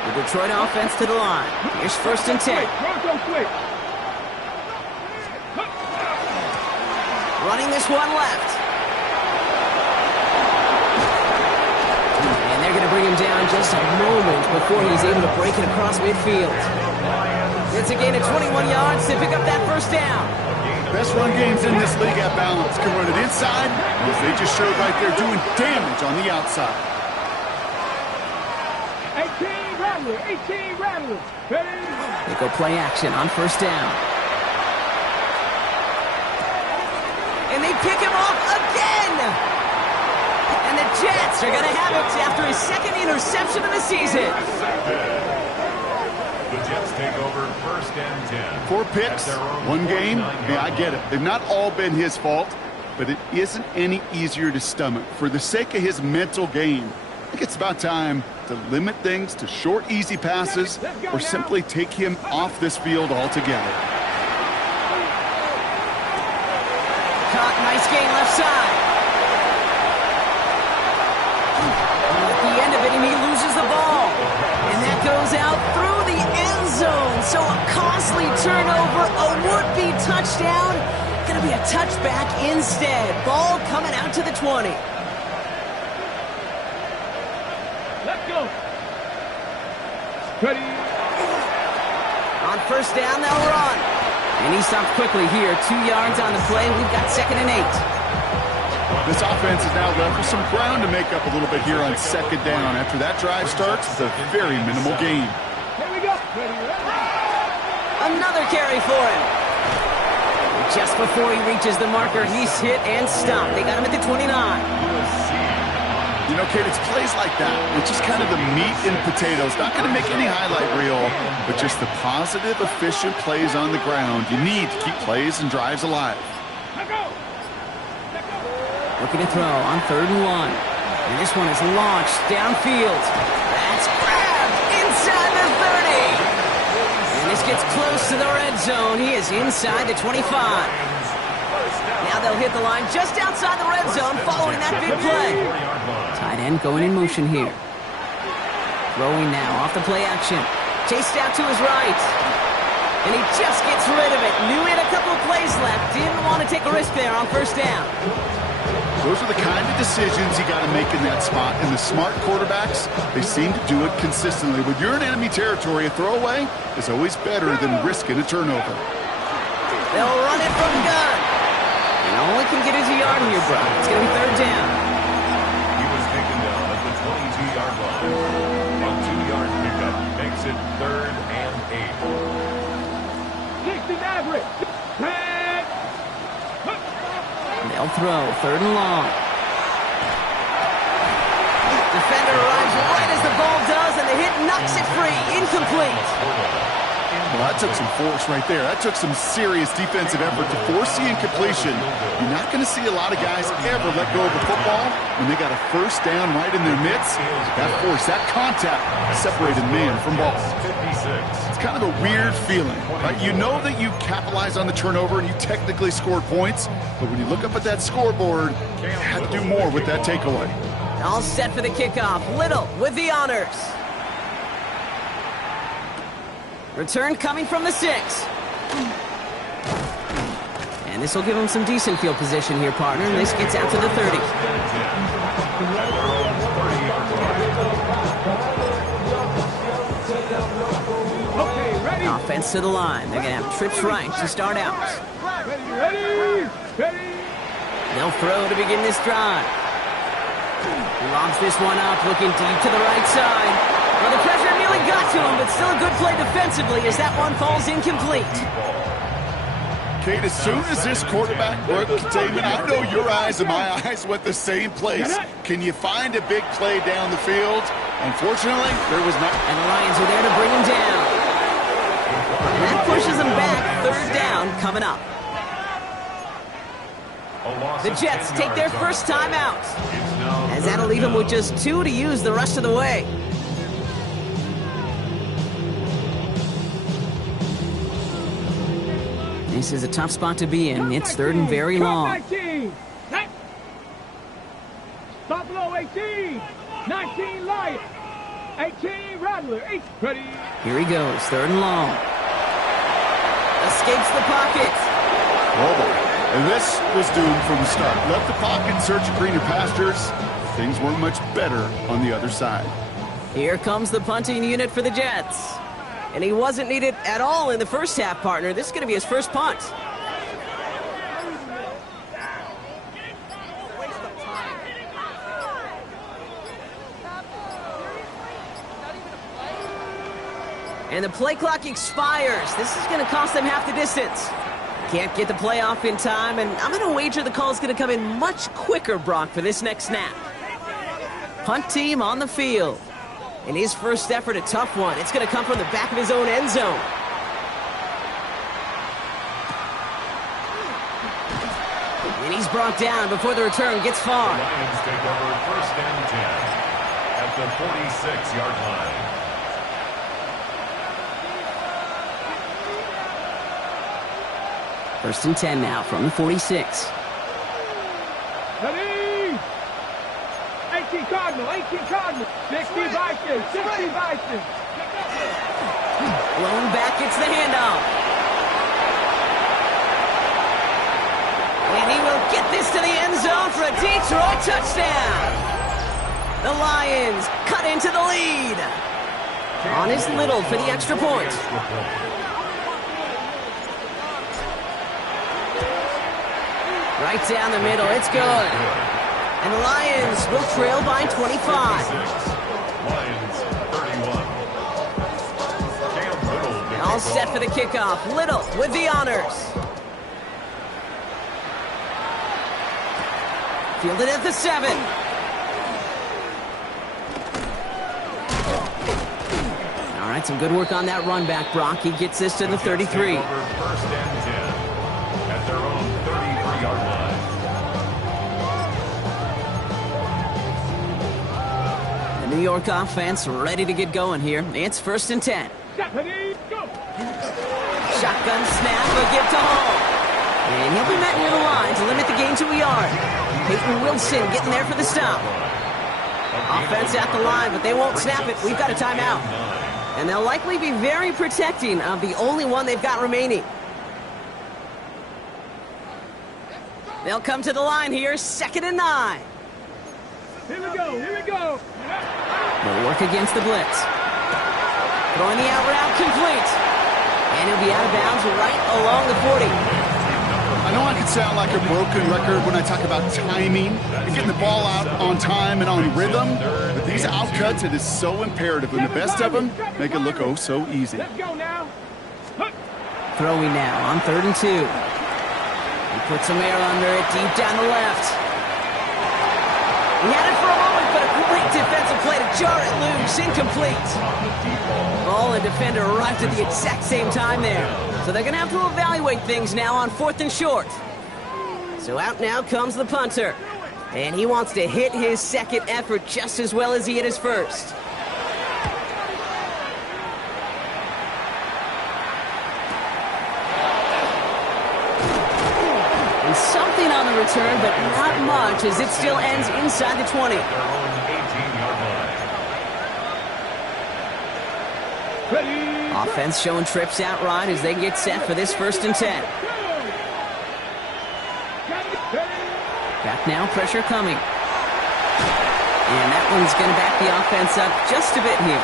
The Detroit offense to the line. Here's first and 10. Running this one left. And they're going to bring him down just a moment before he's able to break it across midfield. It's a gain of 21 yards to pick up that first down. Best run games in this league at balance can run it inside, as they just showed right there doing damage on the outside. 18 Rattlers, 18 Rattlers. They go play action on first down. And they pick him off again! And the Jets are going to have it after his second interception of the season. The Jets take over first and 10. 4 picks, 1 game. Yeah, I get it. They've not all been his fault, but it isn't any easier to stomach. For the sake of his mental game, I think it's about time to limit things to short, easy passes or simply take him off this field altogether. Caught, nice gain left side. And at the end of it, he loses the ball. And that goes out through the end zone. So a costly turnover, a would-be touchdown. Gonna be a touchback instead. Ball coming out to the 20. Let's go. Ready. On first down, they'll run. And he stopped quickly here. 2 yards on the play. We've got second and 8. This offense is now left with some ground to make up a little bit here on second down. After that drive starts, it's a very minimal gain. Here we go. Ready. Another carry for him. Just before he reaches the marker, he's hit and stopped. They got him at the 29. You know, Kate, it's plays like that. It's just kind of the meat and potatoes. Not going to make any highlight reel, but just the positive, efficient plays on the ground. You need to keep plays and drives alive. Looking to throw on third and 1. And this one is launched downfield. That's grabbed inside the 30. And this gets close to the red zone. He is inside the 25. Now they'll hit the line just outside the red zone following that big play. Tight end going in motion here. Throwing now off the play action. Chased out to his right. And he just gets rid of it. Knew he had a couple of plays left. Didn't want to take a risk there on first down. Those are the kind of decisions you got to make in that spot. And the smart quarterbacks, they seem to do it consistently. When you're in enemy territory, a throwaway is always better than risking a turnover. They'll run it from gun. And all he can get is a yard here, bro. It's going to be third down. He was taken down at the 22-yard line. A 2-yard pickup makes it 3rd and 8. 60 average. They'll throw, 3rd and long. Defender arrives right as the ball does, and the hit knocks it free. Incomplete. Well, that took some force right there. That took some serious defensive effort to force the incompletion. You're not going to see a lot of guys ever let go of the football when they got a first down right in their midst. That force, that contact separated man from ball. It's kind of a weird feeling, right? You know that you capitalized on the turnover and you technically scored points, but when you look up at that scoreboard, you had to do more with that takeaway. All set for the kickoff. Little with the honors. Return coming from the 6. And this will give him some decent field position here, partner. And this gets out to the 30. Okay, ready. Offense to the line. They're going to have trips right to start out. Ready. They'll throw to begin this drive. Lobs this one up, looking deep to the right side. Well, the pressure nearly got to him, but still a good play defensively as that one falls incomplete. Kate, as soon as this quarterback broke containment, I know your eyes and my eyes went the same place. Can you find a big play down the field? Unfortunately, there was not. And the Lions are there to bring him down. And that pushes him back. 3rd down coming up. The Jets take their first time out, as that'll leave him with just 2 to use the rest of the way. This is a tough spot to be in. It's 3rd and very long. 19. Stop below 18. 19 Lions. 18 Rattler. 8 ready. Here he goes, 3rd and long. Escapes the pocket. And this was doomed from the start. Left the pocket in search of greener pastures. Things weren't much better on the other side. Here comes the punting unit for the Jets. And he wasn't needed at all in the first half, partner. This is going to be his first punt. And the play clock expires. This is going to cost them half the distance. Can't get the play off in time, and I'm going to wager the call is going to come in much quicker, Brock, for this next snap. Punt team on the field. In his first effort, a tough one. It's going to come from the back of his own end zone. And he's brought down before the return gets far. The Lions take over 1st and 10 at the 46-yard line. First and 10 now from the 46. Ready. 18 Cardinal. 60 Vikings. 60 Vikings. Blown back, it's the handoff. And he will get this to the end zone for a Detroit touchdown. The Lions cut into the lead. On is Little for the extra point. Right down the middle, it's good. And the Lions will trail by 25. Lions 31. And all set for the kickoff. Little with the honors. Fielded at the 7. All right, some good work on that run back, Brock. He gets this to the 33. 1st and 10 at their own 33-yard line. The New York offense ready to get going here. It's 1st and 10. Shotgun snap, a give to Hall. And he'll be met near the line to limit the gain to a yard. Peyton Wilson getting there for the stop. Offense at the line, but they won't snap it. We've got a timeout. And they'll likely be very protecting of the only one they've got remaining. They'll come to the line here, 2nd and 9. Here we go, here we go. They'll work against the blitz. Throwing the out route complete. And he'll be out of bounds right along the 40. I know I can sound like a broken record when I talk about timing and getting the ball out on time and on rhythm, but these outcuts, it is so imperative, and the best of them make it look oh so easy. Let's go now. Throwing now on 3rd and 2. He puts some air under it, deep down the left. He had it for a moment, but a great defensive play to jar it loose, incomplete. Ball and defender arrived at the exact same time there. So they're going to have to evaluate things now on 4th and short. So out now comes the punter. And he wants to hit his second effort just as well as he hit his first. And something on the return, but not much, as it still ends inside the 20. Offense showing trips out right as they get set for this 1st and 10. Back now, pressure coming. And that one's going to back the offense up just a bit here.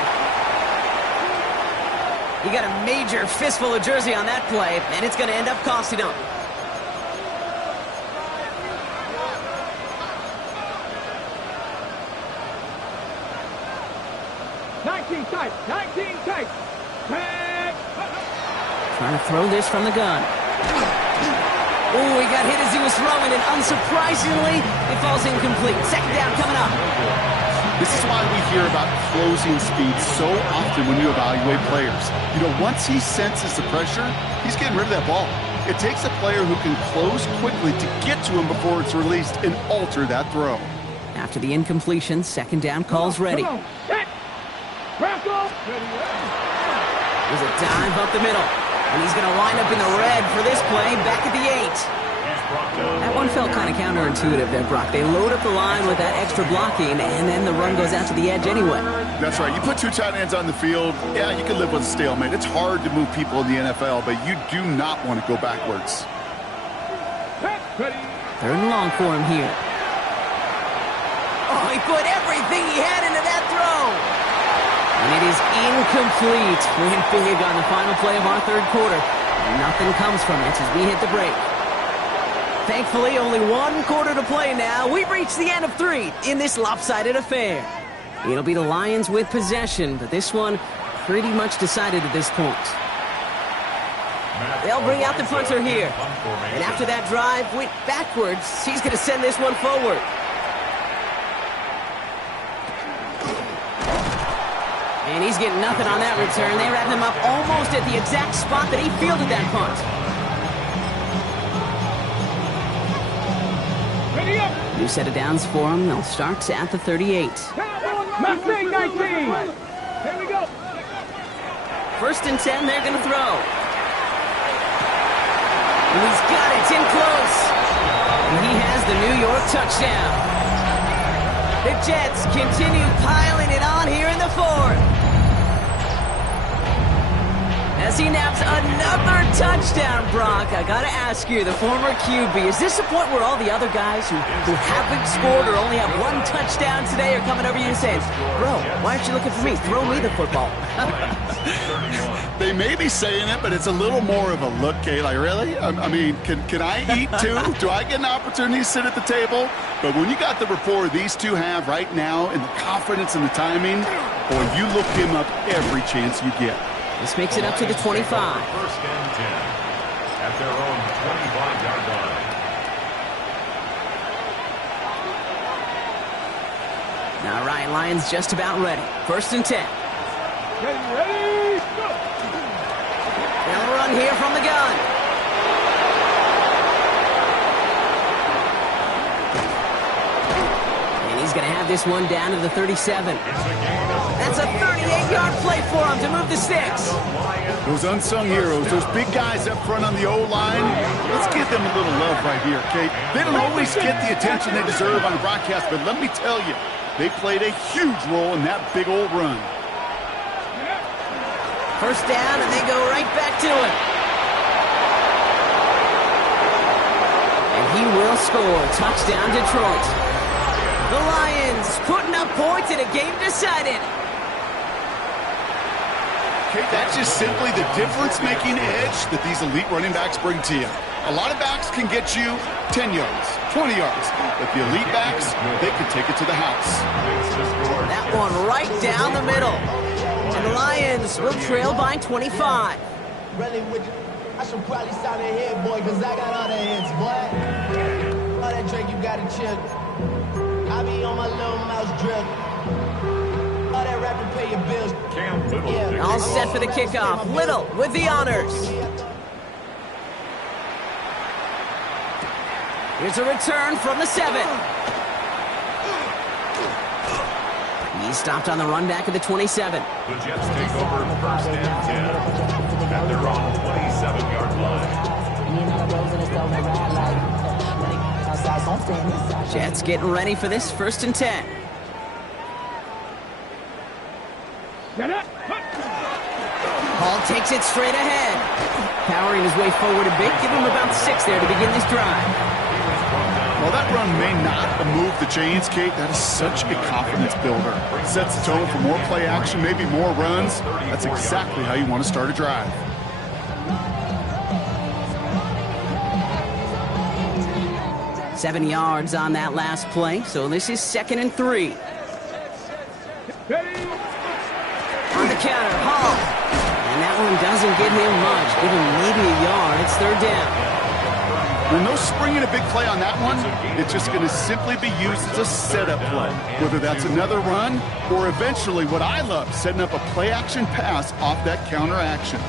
He got a major fistful of jersey on that play, and it's going to end up costing him. Tight, 19 tight. Trying to throw this from the gun. Oh, he got hit as he was throwing, and unsurprisingly, it falls incomplete. 2nd down coming up. This is why we hear about closing speed so often when you evaluate players. You know, once he senses the pressure, he's getting rid of that ball. It takes a player who can close quickly to get to him before it's released and alter that throw. After the incompletion, 2nd down calls ready. There's a dive up the middle, and he's going to wind up in the red for this play, back at the 8. That one felt kind of counterintuitive there, Brock. They load up the line with that extra blocking, and then the run goes out to the edge anyway. That's right. You put 2 tight ends on the field, yeah, you can live with a stalemate. It's hard to move people in the NFL, but you do not want to go backwards. 3rd and long for him here. Oh, he put everything he had into that throw. And it is incomplete. Went big on the final play of our 3rd quarter. And nothing comes from it as we hit the break. Thankfully, only 1 quarter to play now. We've reached the end of 3 in this lopsided affair. It'll be the Lions with possession, but this one pretty much decided at this point. They'll bring out the punter here. And after that drive went backwards, he's going to send this one forward. And he's getting nothing on that return. They wrap him up almost at the exact spot that he fielded that punt. New set of downs for him. They'll start at the 38. Mustang 19. Here we go. 1st and 10, they're going to throw. And he's got it. It's in close. And he has the New York touchdown. The Jets continue piling it on here in the 4th. As he naps another touchdown, Brock, I got to ask you, the former QB, is this the point where all the other guys who haven't scored or only have 1 touchdown today are coming over you and saying, bro, why aren't you looking for me? Throw me the football. They may be saying it, but it's a little more of a look, Kay. Like, really? I mean, can I eat too? Do I get an opportunity to sit at the table? But when you got the rapport these two have right now and the confidence and the timing, boy, you look him up every chance you get. This makes it up to the 25. 1st and 10 at their own 25-yard line. All right, Lions just about ready. 1st and 10. Ready, go. They'll run here from the gun. And he's going to have this one down to the 37. That's a 38-yard play for him to move the sticks. Those unsung heroes, those big guys up front on the O-line, let's give them a little love right here, okay? They don't always get the attention they deserve on the broadcast, but let me tell you, they played a huge role in that big old run. First down, and they go right back to it. And he will score. Touchdown, Detroit. The Lions putting up points in a game decided. Okay, that's just simply the difference-making edge that these elite running backs bring to you. A lot of backs can get you 10 yards, 20 yards, but the elite backs, they can take it to the house. That one right down the middle. And the Lions will trail by 25. I should probably sign a head, boy, because I got all the hits, boy. All that drink, you got to chill. I be on my little mouse drip. All that rapping, pay your bills. All set for the kickoff. Little with the honors. Here's a return from the 7. He stopped on the run back of the 27. The Jets take over first and 10. And they're on 27-yard line. Jets getting ready for this first and 10. Hall takes it straight ahead. Powering his way forward a bit. Give him about 6 there to begin this drive. Well, that run may not move the chains, Kate. That is such a confidence builder. It sets the tone for more play action, maybe more runs. That's exactly how you want to start a drive. Seven yards on that last play, so this is 2nd and 3. On the counter, Hall. And that one doesn't get him much. Give him maybe a yard. It's 3rd down. Well, no springing a big play on that one. It's just going to simply be used as a setup play, whether that's another run or eventually what I love, setting up a play-action pass off that counter action.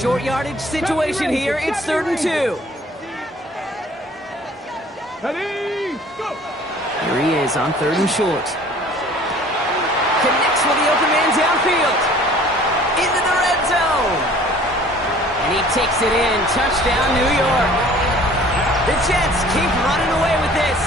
Short yardage situation here. It's 3rd and 2. Here he is on 3rd and short. Connects with the open man downfield. Into the red zone. And he takes it in. Touchdown, New York. The Jets keep running away with this.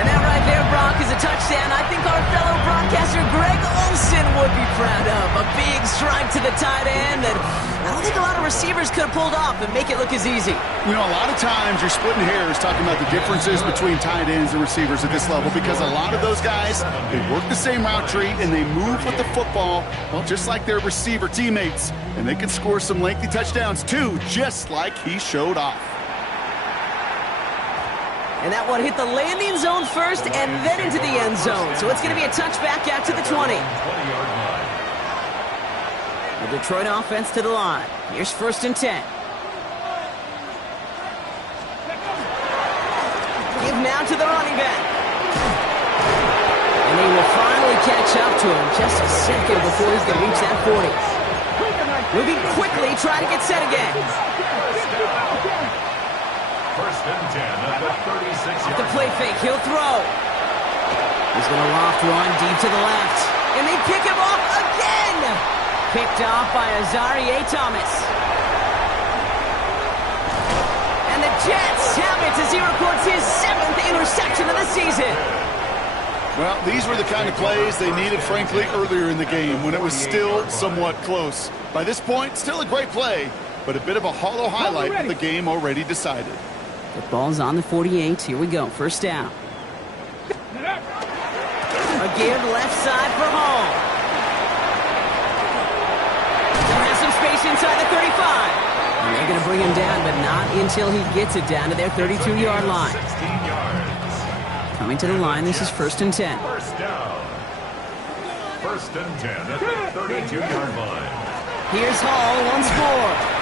And that right there, Brock, is a touchdown I think our fellow broadcaster Greg Olsen would be proud of. A big strike to the tight end that I don't think a lot of receivers could have pulled off and make it look as easy. You know, a lot of times you're splitting hairs talking about the differences between tight ends and receivers at this level because a lot of those guys, they work the same route tree and they move with the football, well, just like their receiver teammates. And they can score some lengthy touchdowns too, just like he showed off. And that one hit the landing zone first and then into the end zone. So it's going to be a touchback out to the 20. The Detroit offense to the line. Here's 1st and 10. Give now to the running back. And he will finally catch up to him just a second before he's going to reach that 40. Moving quickly, try to get set again. 1st and 10 at the 36-yard The play fake, he'll throw. He's going to loft one deep to the left. And they pick him off again. Picked off by Azarie Thomas. And the Jets have it as he records his 7th interception of the season. Well, these were the kind of plays they needed, frankly, earlier in the game when it was still somewhat close. By this point, still a great play, but a bit of a hollow highlight of the game already decided. The ball's on the 48. Here we go. 1st down. A give left side for Hall. Still has some space inside the 35. And they're going to bring him down, but not until he gets it down to their 32-yard line. 16 yards. Coming to the line, this is 1st and 10. 1st down. 1st and 10 at the 32-yard line. Here's Hall once more.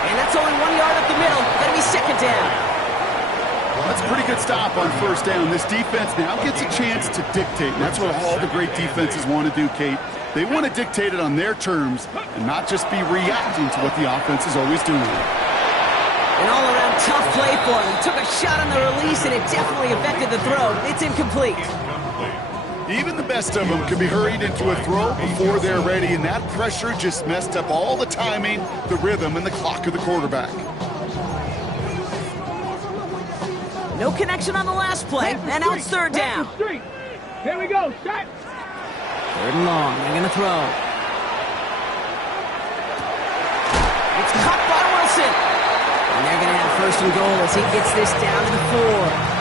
And that's only 1 yard up the middle. Going to be 2nd down. Well, that's a pretty good stop on 1st down. This defense now gets a chance to dictate, and that's what all the great defenses want to do, Kate. They want to dictate it on their terms and not just be reacting to what the offense is always doing. An all-around tough play for him. He took a shot on the release, and it definitely affected the throw. It's incomplete. Even the best of them can be hurried into a throw before they're ready, and that pressure just messed up all the timing, the rhythm, and the clock of the quarterback. No connection on the last play, and now it's third down. Here we go, set. Third and long, they're going to throw. It's caught by Wilson. And they're going to have first and goal as he gets this down to the 4.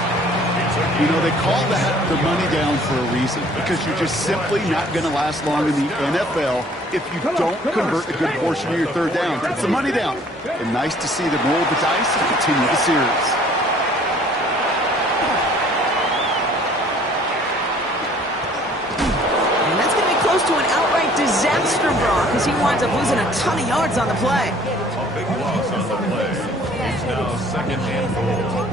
You know, they call that the money down for a reason, because you're just simply not going to last long in the NFL if you don't convert a good portion of your third downs. It's the money down. And nice to see them roll the dice and continue the series. And that's going to be close to an outright disaster, Brock, as he winds up losing a ton of yards on the play. A big loss on the play. It's now second and goal.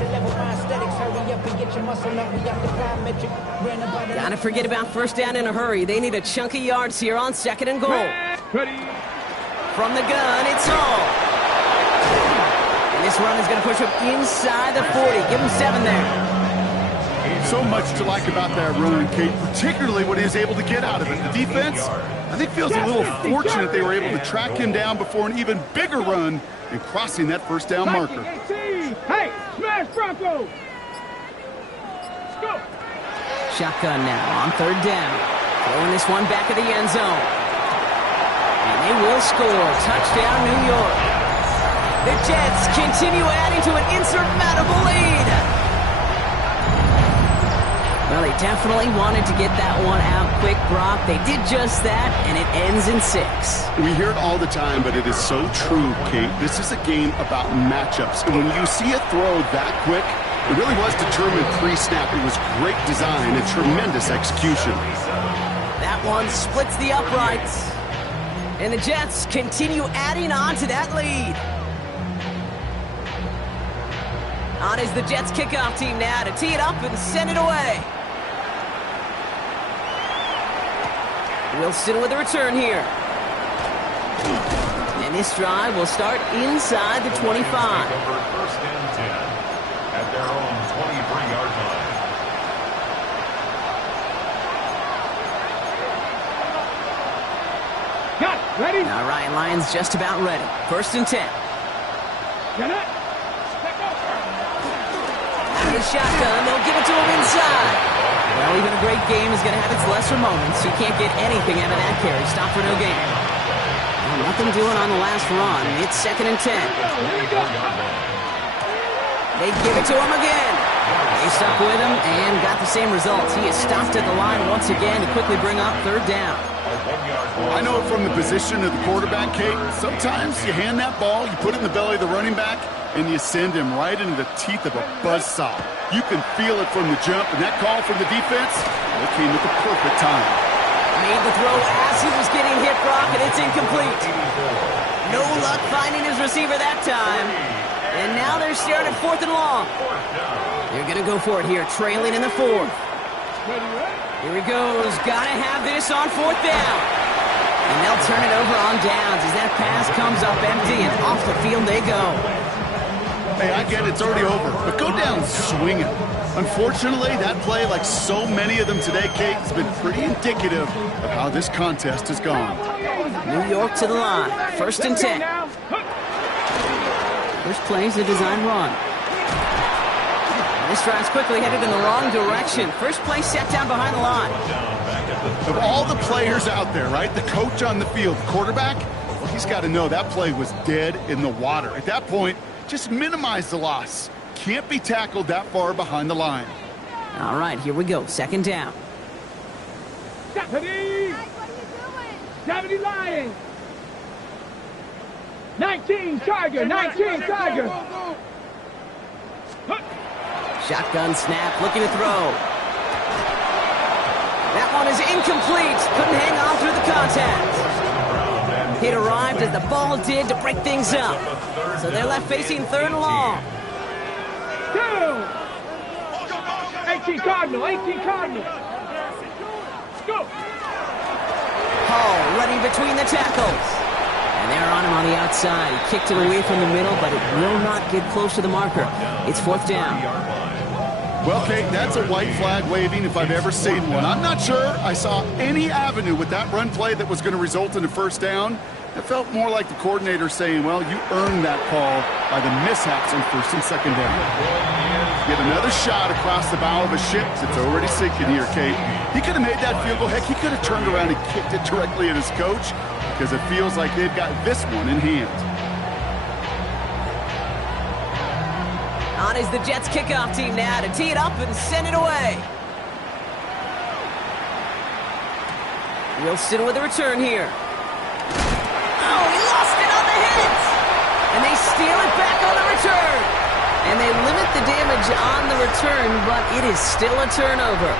Gotta forget about first down in a hurry. They need a chunk of yards here on second and goal. From the gun, it's Hall. And this run is going to push him inside the 40. Give him 7 there. So much to like about that run, Kate, particularly what he was able to get out of it. The defense, I think, feels a little fortunate they were able to track him down before an even bigger run and crossing that first down marker. Hey, smash Bronco! Go! Shotgun now on third down. Throwing this one back of the end zone. And they will score. Touchdown, New York. The Jets continue adding to an insurmountable lead. Well, they definitely wanted to get that one out quick, Brock. They did just that, and it ends in 6. We hear it all the time, but it is so true, Kate. This is a game about matchups. And when you see a throw that quick, it really was determined pre-snap. It was great design and tremendous execution. That one splits the uprights. And the Jets continue adding on to that lead. On is the Jets kickoff team now to tee it up and send it away. Wilson with a return here. And this drive will start inside the 25. First and 10 at their own 23-yard line. Got it. Ready? All right, Lions just about ready. First and 10. Get it. His shotgun, they'll give it to him inside. Well, even a great game is going to have its lesser moments. You can't get anything out of that carry. Stop for no gain. Well, nothing doing on the last run. It's second and 10. They give it to him again. They stuck with him and got the same results. He is stopped at the line once again to quickly bring up third down. I know from the position of the quarterback, Kate, sometimes you hand that ball, you put it in the belly of the running back, and you send him right into the teeth of a buzzsaw. You can feel it from the jump, and that call from the defense, it came at the perfect time. Made the throw as he was getting hit, Brock, and it's incomplete. No luck finding his receiver that time. And now they're staring at fourth and long. They're going to go for it here, trailing in the 4th. Here he goes. Got to have this on fourth down. And they'll turn it over on downs as that pass comes up empty, and off the field they go. Hey, I get it, it's already over, but go down swinging. Unfortunately, that play, like so many of them today, Kate, has been pretty indicative of how this contest has gone. New York to the line. First and 10. First play is a design run. This drive's quickly headed in the wrong direction. First play set down behind the line. Of all the players out there, right, the coach on the field, the quarterback, well, he's got to know that play was dead in the water. At that point, just minimize the loss. Can't be tackled that far behind the line. All right, here we go. Second down. Deputy! Deputy Lions! 19 Tiger! 19 Tiger! Shotgun snap, looking to throw. That one is incomplete. Couldn't hang on through the contact. It arrived as the ball did to break things up. So they're left facing third and long. 18 Cardinal, 18 Cardinal. Go. Hall running between the tackles. And they're on him on the outside. He kicked it away from the middle, but it will not get close to the marker. It's fourth down. Well, Kate, that's a white flag waving if I've ever seen one. I'm not sure I saw any avenue with that run play that was going to result in a first down. It felt more like the coordinator saying, well, you earned that call by the mishaps on first and second down. Get another shot across the bow of a ship. It's already sinking here, Kate. He could have made that field goal. Heck, he could have turned around and kicked it directly at his coach because it feels like they've got this one in hand. On is the Jets kickoff team now to tee it up and send it away. Wilson with a return here. Oh, he lost it on the hit! And they steal it back on the return. And they limit the damage on the return, but it is still a turnover.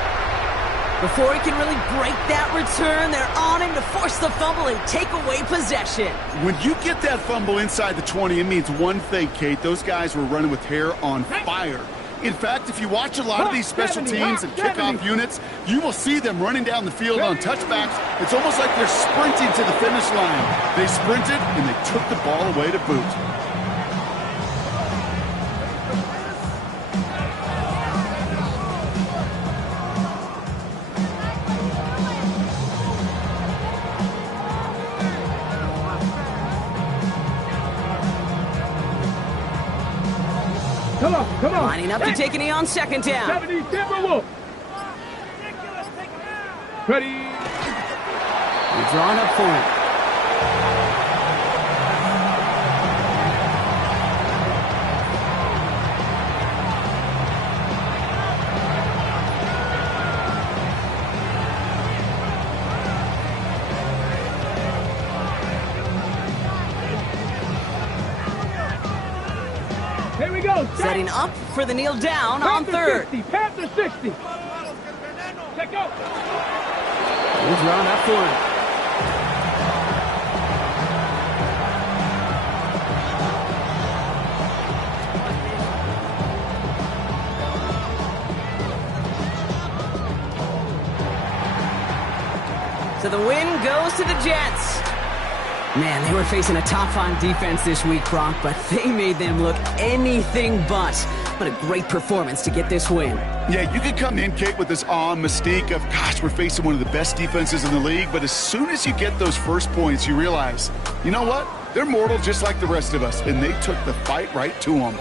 Before he can really break that return, they're on him to force the fumble and take away possession. When you get that fumble inside the 20, it means one thing, Kate. Those guys were running with hair on fire. In fact, if you watch a lot of these special teams and kickoff units, you will see them running down the field on touchbacks. It's almost like they're sprinting to the finish line. They sprinted, and they took the ball away to boot. Come on. Lining up to take a knee on second down. 70, Timberwolf. Ready. They're drawing up for it. Here we go. Setting up for the kneel down on third. 60, Panther 60. Check out. He's drawn up for it. So the win goes to the Jets. Man, they were facing a top-5 defense this week, Gronk, but they made them look anything but. What a great performance to get this win. Yeah, you could come in, Kate, with this awe and mystique of, gosh, we're facing one of the best defenses in the league, but as soon as you get those first points, you realize, you know what? They're mortal just like the rest of us, and they took the fight right to them.